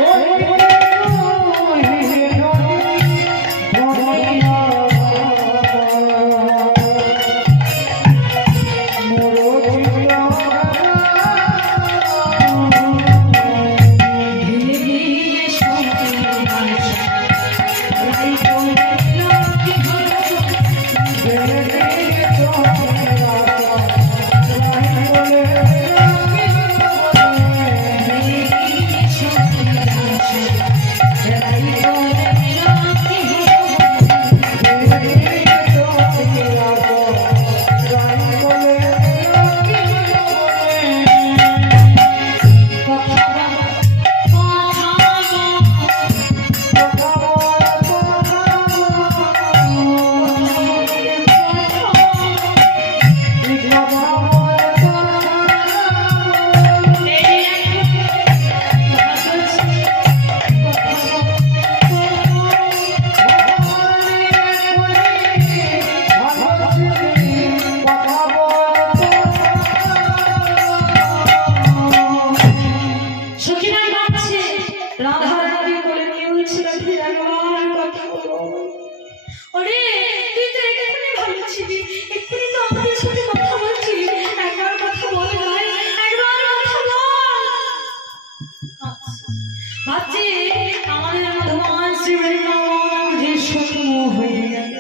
Oh, আমাদের ভগবান শ্রী বৃন্দাবন যে শূন্য হয়ে গেল।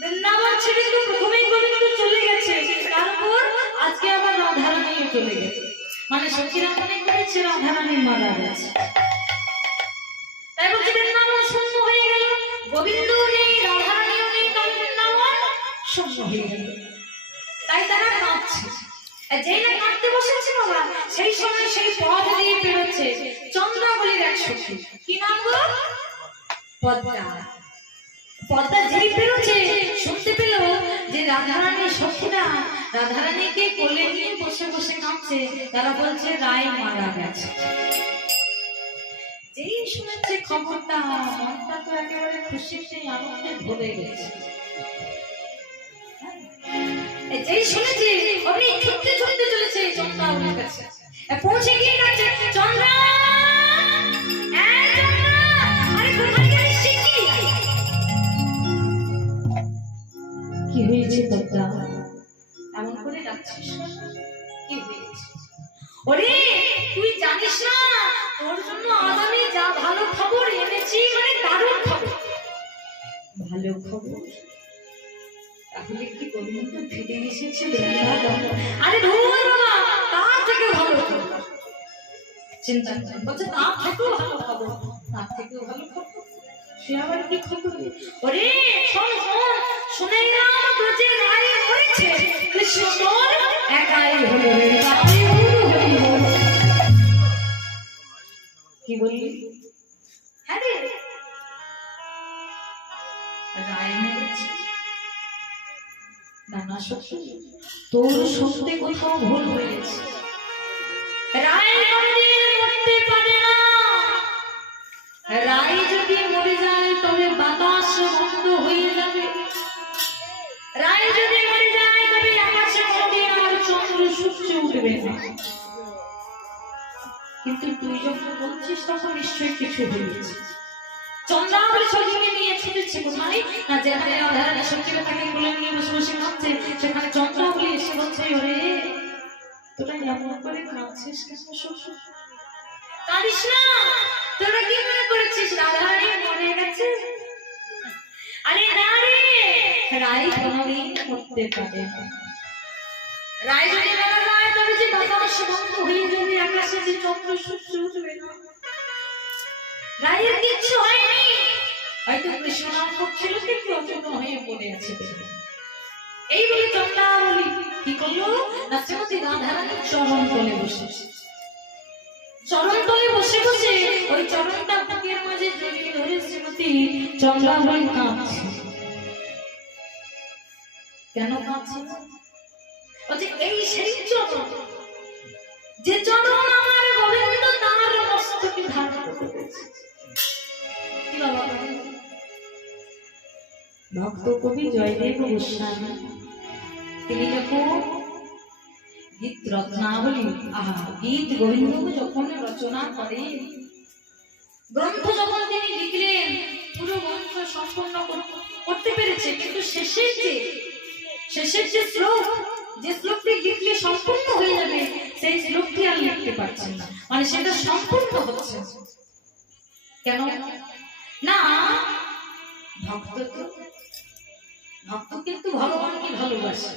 বৃন্দাবন ছেড়ে তো প্রথমেই গোবিন্দ চলে গেছে, তারপর আজকে আবার রাধারানীও চলে গেছে, মানে সচিরাধনে করেছে, রাধারানী মারা গেছে। তাই বলছে বৃন্দাবন শূন্য হয়ে গেল, গোবিন্দ নেই, রাধারানীও নেই, তবে বৃন্দাবন শূন্য হয়ে গেল। তাই তারা কাঁদছে। আর যেই না কাঁদতে বসেছে বাবা, সেই সময় সেই পথ দিয়ে বেরোচ্ছে চন্দ্রাবলীর এক সখী। কি নাম গো? পদ্মা। পদ্মা যেই বেরোচ্ছে, শুনতে পেল যে রাধারানীর সখীরা রাধারানীকে কোলে নিয়ে বসে বসে কাঁদছে। তারা বলছে রায় মারা গেছে। যেই শুনেছে খবরটা, মনটা তো একেবারে খুশিতে আনন্দে ভরে গেছে। যেই শুনেছে অমনি ছুটতে ছুটতে চলেছে চন্দ্রাবলীর কাছে। পৌঁছে গিয়ে ডাকছে, চন্দ্রা, এই চন্দ্রা, আরে কোথায় গেলিস? কি হয়েছে পদ্মা, এমন করে ডাকছিস? কি হয়েছে? ওরে তুই জানিস না, তোর জন্য আজ আমি যা ভালো খবর এনেছি, মানে দারুণ খবর। ভালো খবর? তাহলে কি গোবিন্দ ফিরে এসেছে? আরে ধুর বাবা, তার থেকেও ভালো খবর। চিন্তা করেন, বলছে তার থেকেও ভালো খবর। তার থেকেও ভালো খবর? সে আবার কি খবর? ওরে শোন শোন, শুনে না ব্রজে রায় হয়েছে, কৃষ্ণ তোর একাই হলো রে বাপে হরি হরি। কি বলি? হ্যাঁ রে, রায় হয়েছে। নানা সখী, তোর শুনতে কোথাও ভুল হয়েছে। রায় কোনদিন মরতে পারে না। রায় যদি মরে যায় তবে বাতাস বন্ধ হয়ে যাবে। রায় যদি মরে যায় তবে আকাশে কোনদিন আর চন্দ্র সূর্য উঠবে না। কিন্তু তুই যখন বলছিস তখন নিশ্চয়ই কিছু হয়েছে। চন্দ্রাবলী সখীকে নিয়ে ছুটেছে কোথায় না, যেখানে রাধারানী সখীরা তাকে কোলে নিয়ে বসে বসে কাঁদছে, সেখানে চন্দ্রাবলী এসে বলছে, ওরে তোরা এমন করে কাঁদছিস কেন? কাঁদিস না, তোরা কি মনে করেছিস রাধারানী মরে গেছে? আরে না রে, রায় কোনদিন করতে পারে না। রায় যদি মারা যায় তবে যে বাতাস বন্ধ হয়ে যাবে, আকাশে যে চন্দ্র সূর্য উঠবে না। রায়ের কিচ্ছু হয়নি, হয়তো কৃষ্ণ নাম করছিল কিন্তু অচেতন হয়ে পড়ে আছে। এই বলে চন্দ্রাবলী কি করলো না, শ্রীমতী রাধারানীর চরণ তলে বসে, চরণ তলে বসে বসে ওই চরণটা বুকের মাঝে জড়িয়ে ধরে শ্রীমতী চন্দ্রাবলী কাঁদছে। কেন কাঁদছে? বলছে এই সেই চরণ, যে চরণ আমার গোবিন্দ তার মস্তকে ধারণ করেছে। ভক্ত কবি জয়দেব গোস্বামী তিনি যখন গীত রত্নাবলী গীত গোবিন্দ যখন রচনা করে, গ্রন্থ যখন তিনি লিখলেন, পুরো গ্রন্থ সম্পূর্ণ করতে পেরেছে, কিন্তু শেষের যে শ্লোক, যে শ্লোকটি লিখলে সম্পূর্ণ হয়ে যাবে, সেই শ্লোকটি আর লিখতে পারছেন না, মানে সেটা সম্পূর্ণ হচ্ছে কেন না, ভক্ত কিন্তু ভগবানকে ভালোবাসে।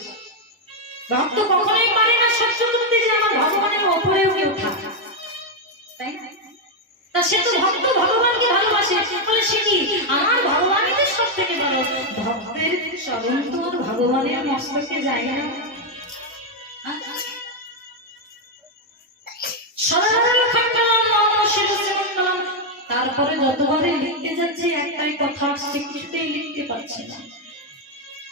ভক্ত কখনোই পারে না সহ্য করতে যে আমার ভগবানের ওপরেও কেউ থাকে, তাই না? তা সে তো ভক্ত ভগবানকে ভালোবাসে, বলে সে কি আমার ভগবানই তো সব থেকে ভালো। ভক্তের চরণ তো ভগবানের মস্তকে যায় না। তারপরে যতবারে লিখতে যাচ্ছে একটাই কথা আসছে, কিছুতেই লিখতে পারছে না।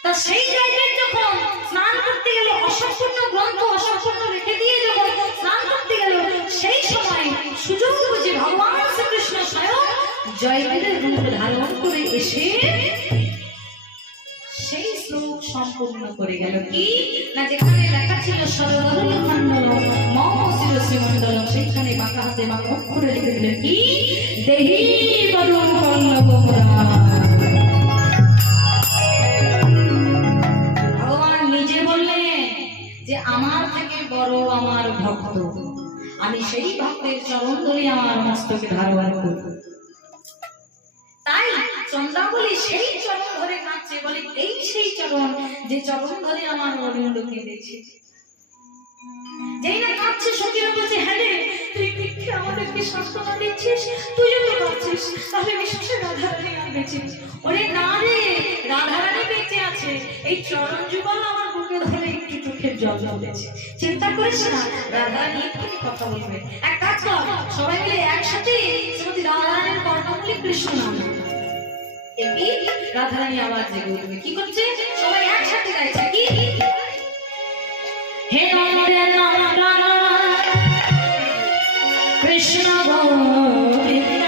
তা সেই জায়গায় যখন স্নান করতে গেল, অসম্পূর্ণ গ্রন্থ অসম্পূর্ণ রেখে দিয়ে যখন স্নান করতে গেল, সেই সময় সুযোগ বুঝে ভগবান শ্রীকৃষ্ণ স্বয়ং জয়দেবের রূপ ধারণ করে এসে সেই শ্লোক সম্পূর্ণ করে গেল। কি না, যেখানে লেখা ছিল সর্বদল খণ্ডন মম শিরশ্রীমণ্ডলম, সেখানে বাঁকা হাতে বাঁকা অক্ষরে লিখে দিলেন কি, দেহি বরুণ পল্লব পুরাণ। ভগবান নিজে বললেন যে আমার থেকে বড় আমার ভক্ত, আমি আমি সেই ভক্তের চরণ ধরে আমার মস্তকে ধারণ করব। তাই চন্দ্রাবলী সেই চরণ ধরে কাঁদছে, বলে এই সেই চরণ যে চরণ ধরে আমার অরণ্য কেঁদেছে। যেই না কাঁদছে সখীরা বলছে, হ্যাঁ রে, তুই মিথ্যে আমাদেরকে সান্ত্বনা দিচ্ছিস, তুই যদি কাঁদছিস তাহলে নিশ্চয় রাধারানী আর বেঁচে। ওরে না রে, রাধারানী বেঁচে আছে, এই চরণ যুগল আমার বুকে ধরে একটু চোখের জল ঝরেছে। চিন্তা করিস না, রাধারানী এক্ষুনি কথা বলবে। এক কাজ কর, সবাই মিলে একসাথে শ্রীমতী রাধারানীর কর্ণমূলে কৃষ্ণ নাম এমনি রাধারানী আওয়াজ জেগে উঠবে। কি করছে? সবাই একসাথে গাইছে। কি? হে কৃষ্ণ গোবিন্দ,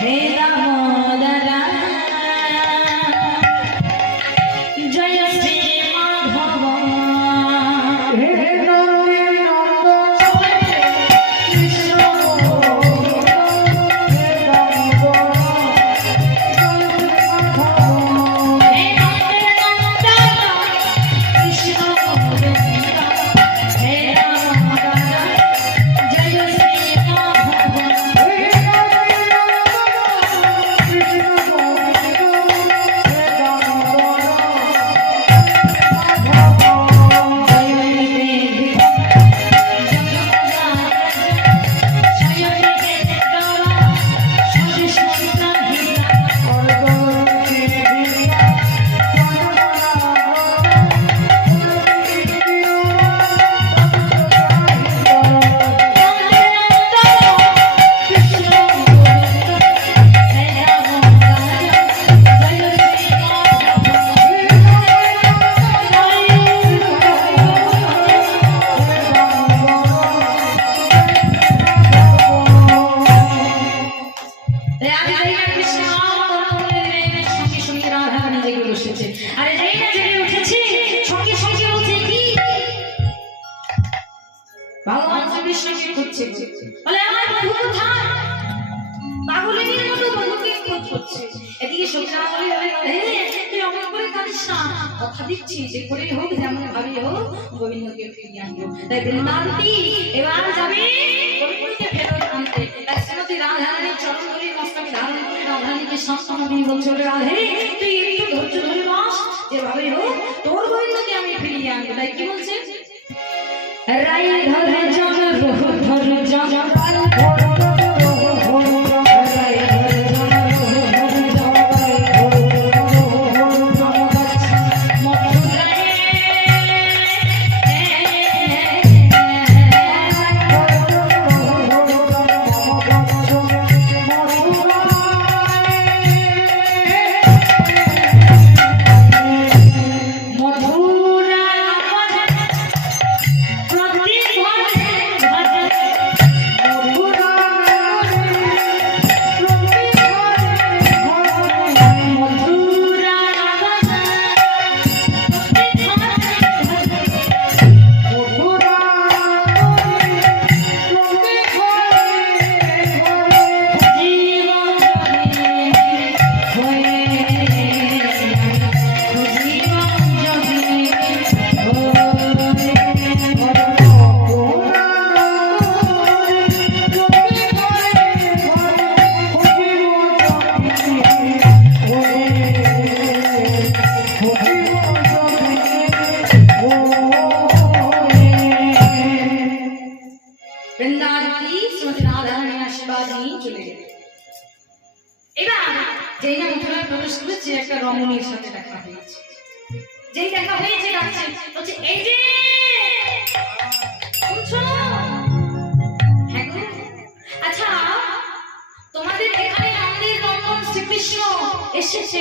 হে দামোদর, জয় শ্রী মাধব, হে কথা দিচ্ছি যে করেই হোক, যেমন ভাবে হোক, গোবিন্দকে ফিরিয়ে আনবো। তাই বৃন্দাবতী এবার যাবে গোবিন্দকে ফেরত আনতে। তাই শ্রীমতী রাধারানীর চরণ ধরে মস্তকে ধারণ করে রাধারানীকে সান্ত্বনা দিয়ে বলছে, রাধে তুই একটু ধৈর্য ধরে বস, যেভাবে হোক তোর গোবিন্দকে আমি ফিরিয়ে আনবো। তাই কি বলছে? রাই ধরে জন বহু ধরে জন রমণীর সাথে দেখা হয়েছে। যেই দেখা হয়েছে ডাকছে, বলছে এই যে শুনছো? হ্যাঁ গো। আচ্ছা তোমাদের এখানে নন্দের নন্দন শ্রীকৃষ্ণ এসেছে,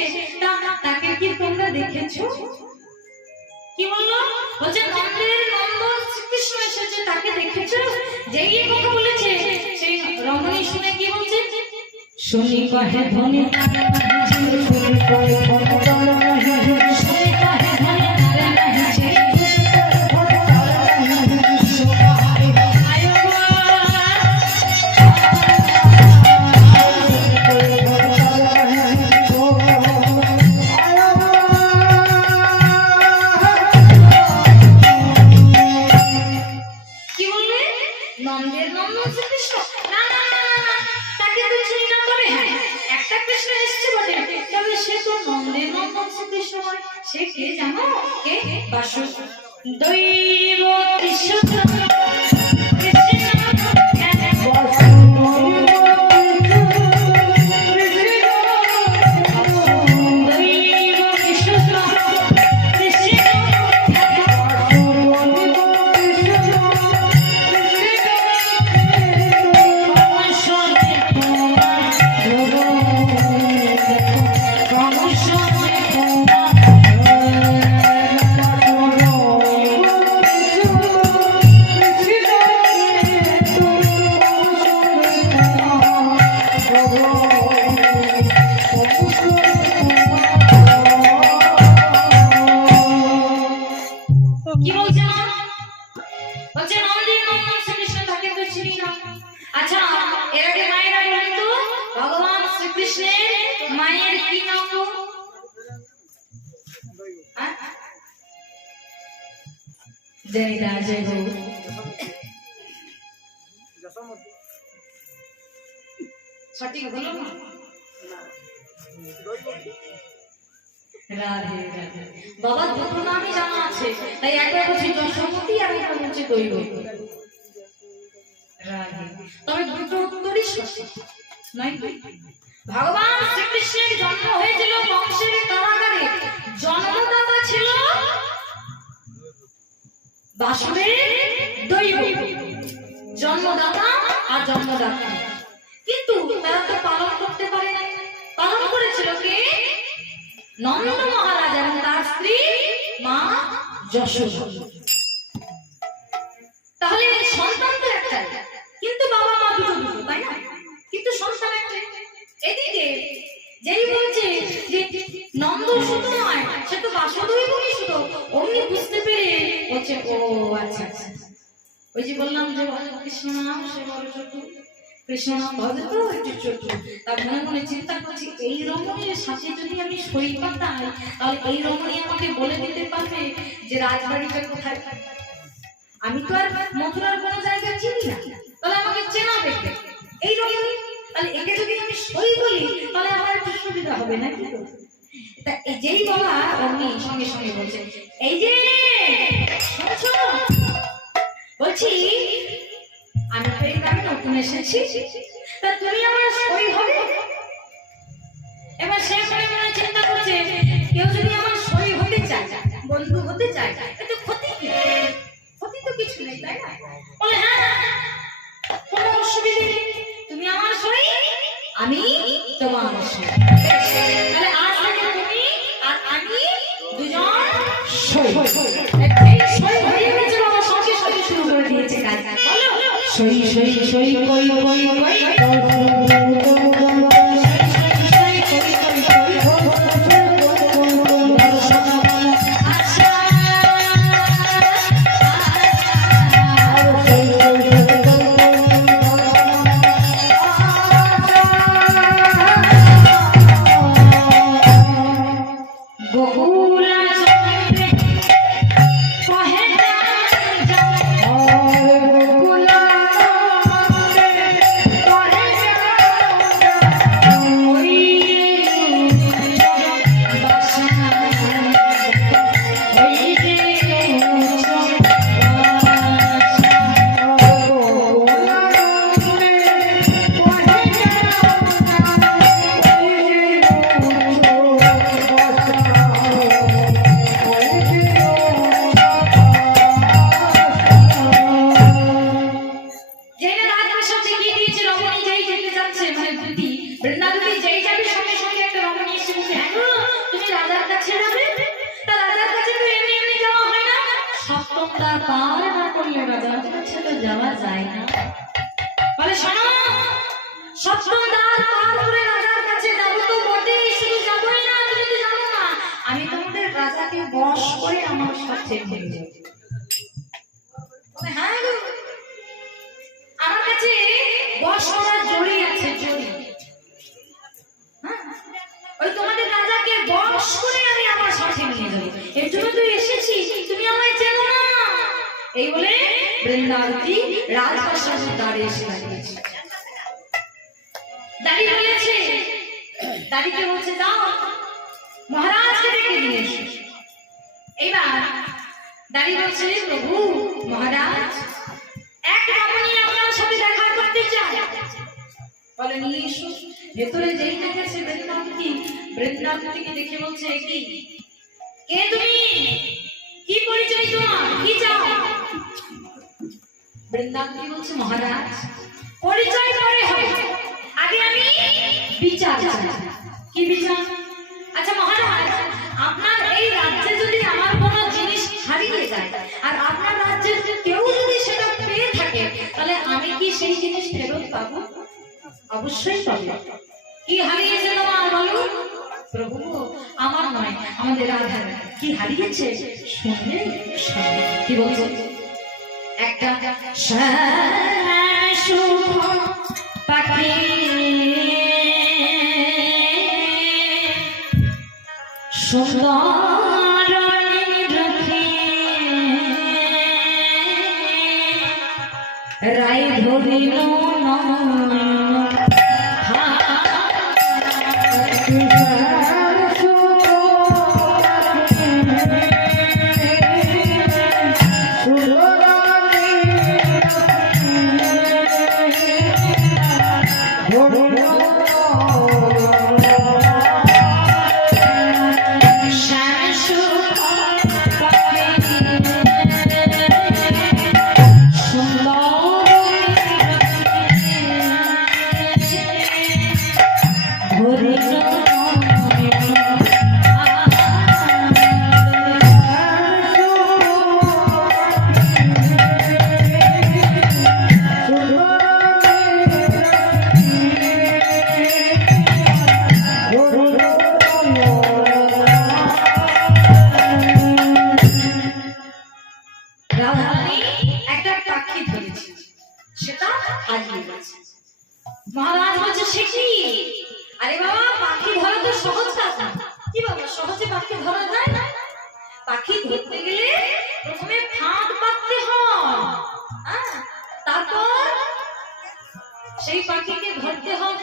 তাকে কি তোমরা দেখেছো? কি বললো? বলছে নন্দের নন্দন শ্রীকৃষ্ণ এসেছে, তাকে দেখেছো? যেই কথা বলেছে সেই রমণী শুনে কি বলছে? শুনি কহে ধনী ভগবান শ্রীকৃষ্ণ? না না না না না, তাকে তো চিনি না। তবে হ্যাঁ, একটা কৃষ্ণ এসেছে বটে, তবে সে তো নন্দের নন্দন শ্রীকৃষ্ণ নয়। সে কে জানো? কে? বাসুদেব কৃষ্ণ। কি বলছে না? বলছে নন্দিনী নন্দন শ্রীকৃষ্ণ, তাকে তো চিনি না। আচ্ছা, এর আগে মায়েরা বলেন তো, ভগবান শ্রীকৃষ্ণের মায়ের কি নাম? জয় রাজে গো। সঠিক হলো না? রাধে রাধে। বাবা দুটো নামই জানা আছে, তাই একটা হচ্ছে যশোমতী আর একটা হচ্ছে দৈবকী। রাধে। তবে দুটো উত্তরই সঠিক নয় কি? ভগবান শ্রীকৃষ্ণের জন্ম হয়েছিল বংশের কারাগারে। জন্মদাতা ছিল বাসুদেব, দৈবকী। জন্মদাতা আর জন্মদাত্রী, কিন্তু তারা তো পালন করতে পারে না। পালন করেছিল কে? নন্দ মহারাজ এবং তার স্ত্রী মা যশোদা। তাহলে সন্তান তো একটাই, কিন্তু বাবা মা দুটো দুটো, তাই না? কিন্তু সন্তান একটাই। এদিকে যেই বলছে যে নন্দ শুধু নয়, সে তো বাসুদেবই শুধু, অমনি বুঝতে পেরে বলছে ও আচ্ছা আচ্ছা। ওই যে বললাম যে কৃষ্ণ নাম সে বড় চতুর, কৃষ্ণ নাম ভজে তো একটু চতুর। তার মনে মনে চিন্তা করছি, এই রমণীর সাথে যদি আমি সই পাতাই, তাহলে এই রমণী আমাকে বলে দিতে পারবে যে রাজবাড়িটা কোথায়। আমি তো আর মথুরার কোনো জায়গা চিনি না, তাহলে আমাকে চেনা দেখবে এই রমণী। তাহলে একে যদি আমি সই বলি, তাহলে আমার একটু সুবিধা হবে নাকি? তা এই যেই বলা অমনি সঙ্গে সঙ্গে বলছে, এই যে শুনছো, বলছি আমি তো এই গ্রামে নতুন এসেছি, তা তুমি আমার সই হবে? এবার সে মনে মনে চিন্তা করছে, কেউ যদি আমার সই হতে চায়, বন্ধু হতে চায়, এতে ক্ষতি কি? ক্ষতি তো কিছু নেই, তাই না? বলে হ্যাঁ, কোনো অসুবিধা নেই, তুমি আমার সই, আমি তোমার সই। তাহলে আজ থেকে তুমি আর আমি দুজন সই। এই সই হয়ে গেছে, বাবা সঙ্গে সঙ্গে শুরু করে দিয়েছে কাজ। সই সই সই কই কই কই যাওয়া যায় না। বলে শোনো, সপ্তম দ্বার পার করে রাজার কাছে যাব তো বটেই, শুধু যাবই না, তুমি তো জানো না আমি তোমাদের রাজাকে বশ করে আমার সাথে নিয়ে যাব। বলে হ্যাঁ গো, আমার কাছে বশ করার জড়ি আছে, জড়ি। হ্যাঁ, ওই তোমাদের রাজাকে বশ করে আমি আমার সাথে নিয়ে যাব, এর জন্য তুই এসেছি, তুমি আমায় চেনো না। এই বলে বৃন্দাবতী রাজপ্রাসাদের দ্বারে এসে দাঁড়িয়েছে। দাঁড়িয়ে বলেছে, দাঁড়িয়ে বলছে দাও মহারাজকে ডেকে নিয়ে এসো। এইবার দাঁড়িয়ে বলছে প্রভু মহারাজ এক রমণী আপনার সাথে দেখা করতে চায়। বলে নিয়ে এসো। ভেতরে যেই দেখেছে বৃন্দাবতী, বৃন্দাবতীকে দেখে বলছে কি কে তুমি, কি পরিচয় তোমার, কি চাও? বৃন্দাবতী বলছে মহারাজ পরিচয় পরে হবে, আগে আমি বিচার চাই। কি বিচার? আচ্ছা মহারাজ আপনার এই রাজ্যে যদি আমার কোনো জিনিস হারিয়ে যায় আর আপনার রাজ্যের কেউ যদি সেটা পেয়ে থাকে তাহলে আমি কি সেই জিনিস ফেরত পাবো? অবশ্যই পাবো। কি হারিয়েছে তোমার বলো? প্রভু আমার নয় আমাদের রাধার। কি হারিয়েছে শুনবে? কি বলছো? একটা পাখি সুন্দর রায় ধরিল মহারাজ বলছে সে কি? আরে বাবা পাখি ধরা তো সহজ কাজ না। কি বাবা সহজে পাখি ধরা যায় না? পাখি ধরতে গেলে প্রথমে ফাঁদ পাততে হয়, তারপর সেই পাখিকে ধরতে হয়,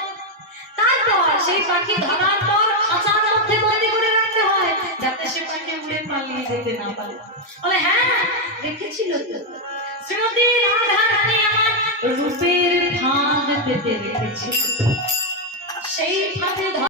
তারপর সেই পাখি ধরার পর খাঁচার মধ্যে বন্দি করে রাখতে হয় যাতে সে পাখি উড়ে পালিয়ে যেতে না পারে। বলে হ্যাঁ দেখেছিল তো শ্রীমতী রাধা রানী আমার রূপের ফাঁদ পেতে রেখেছিল, সেই ফাঁদে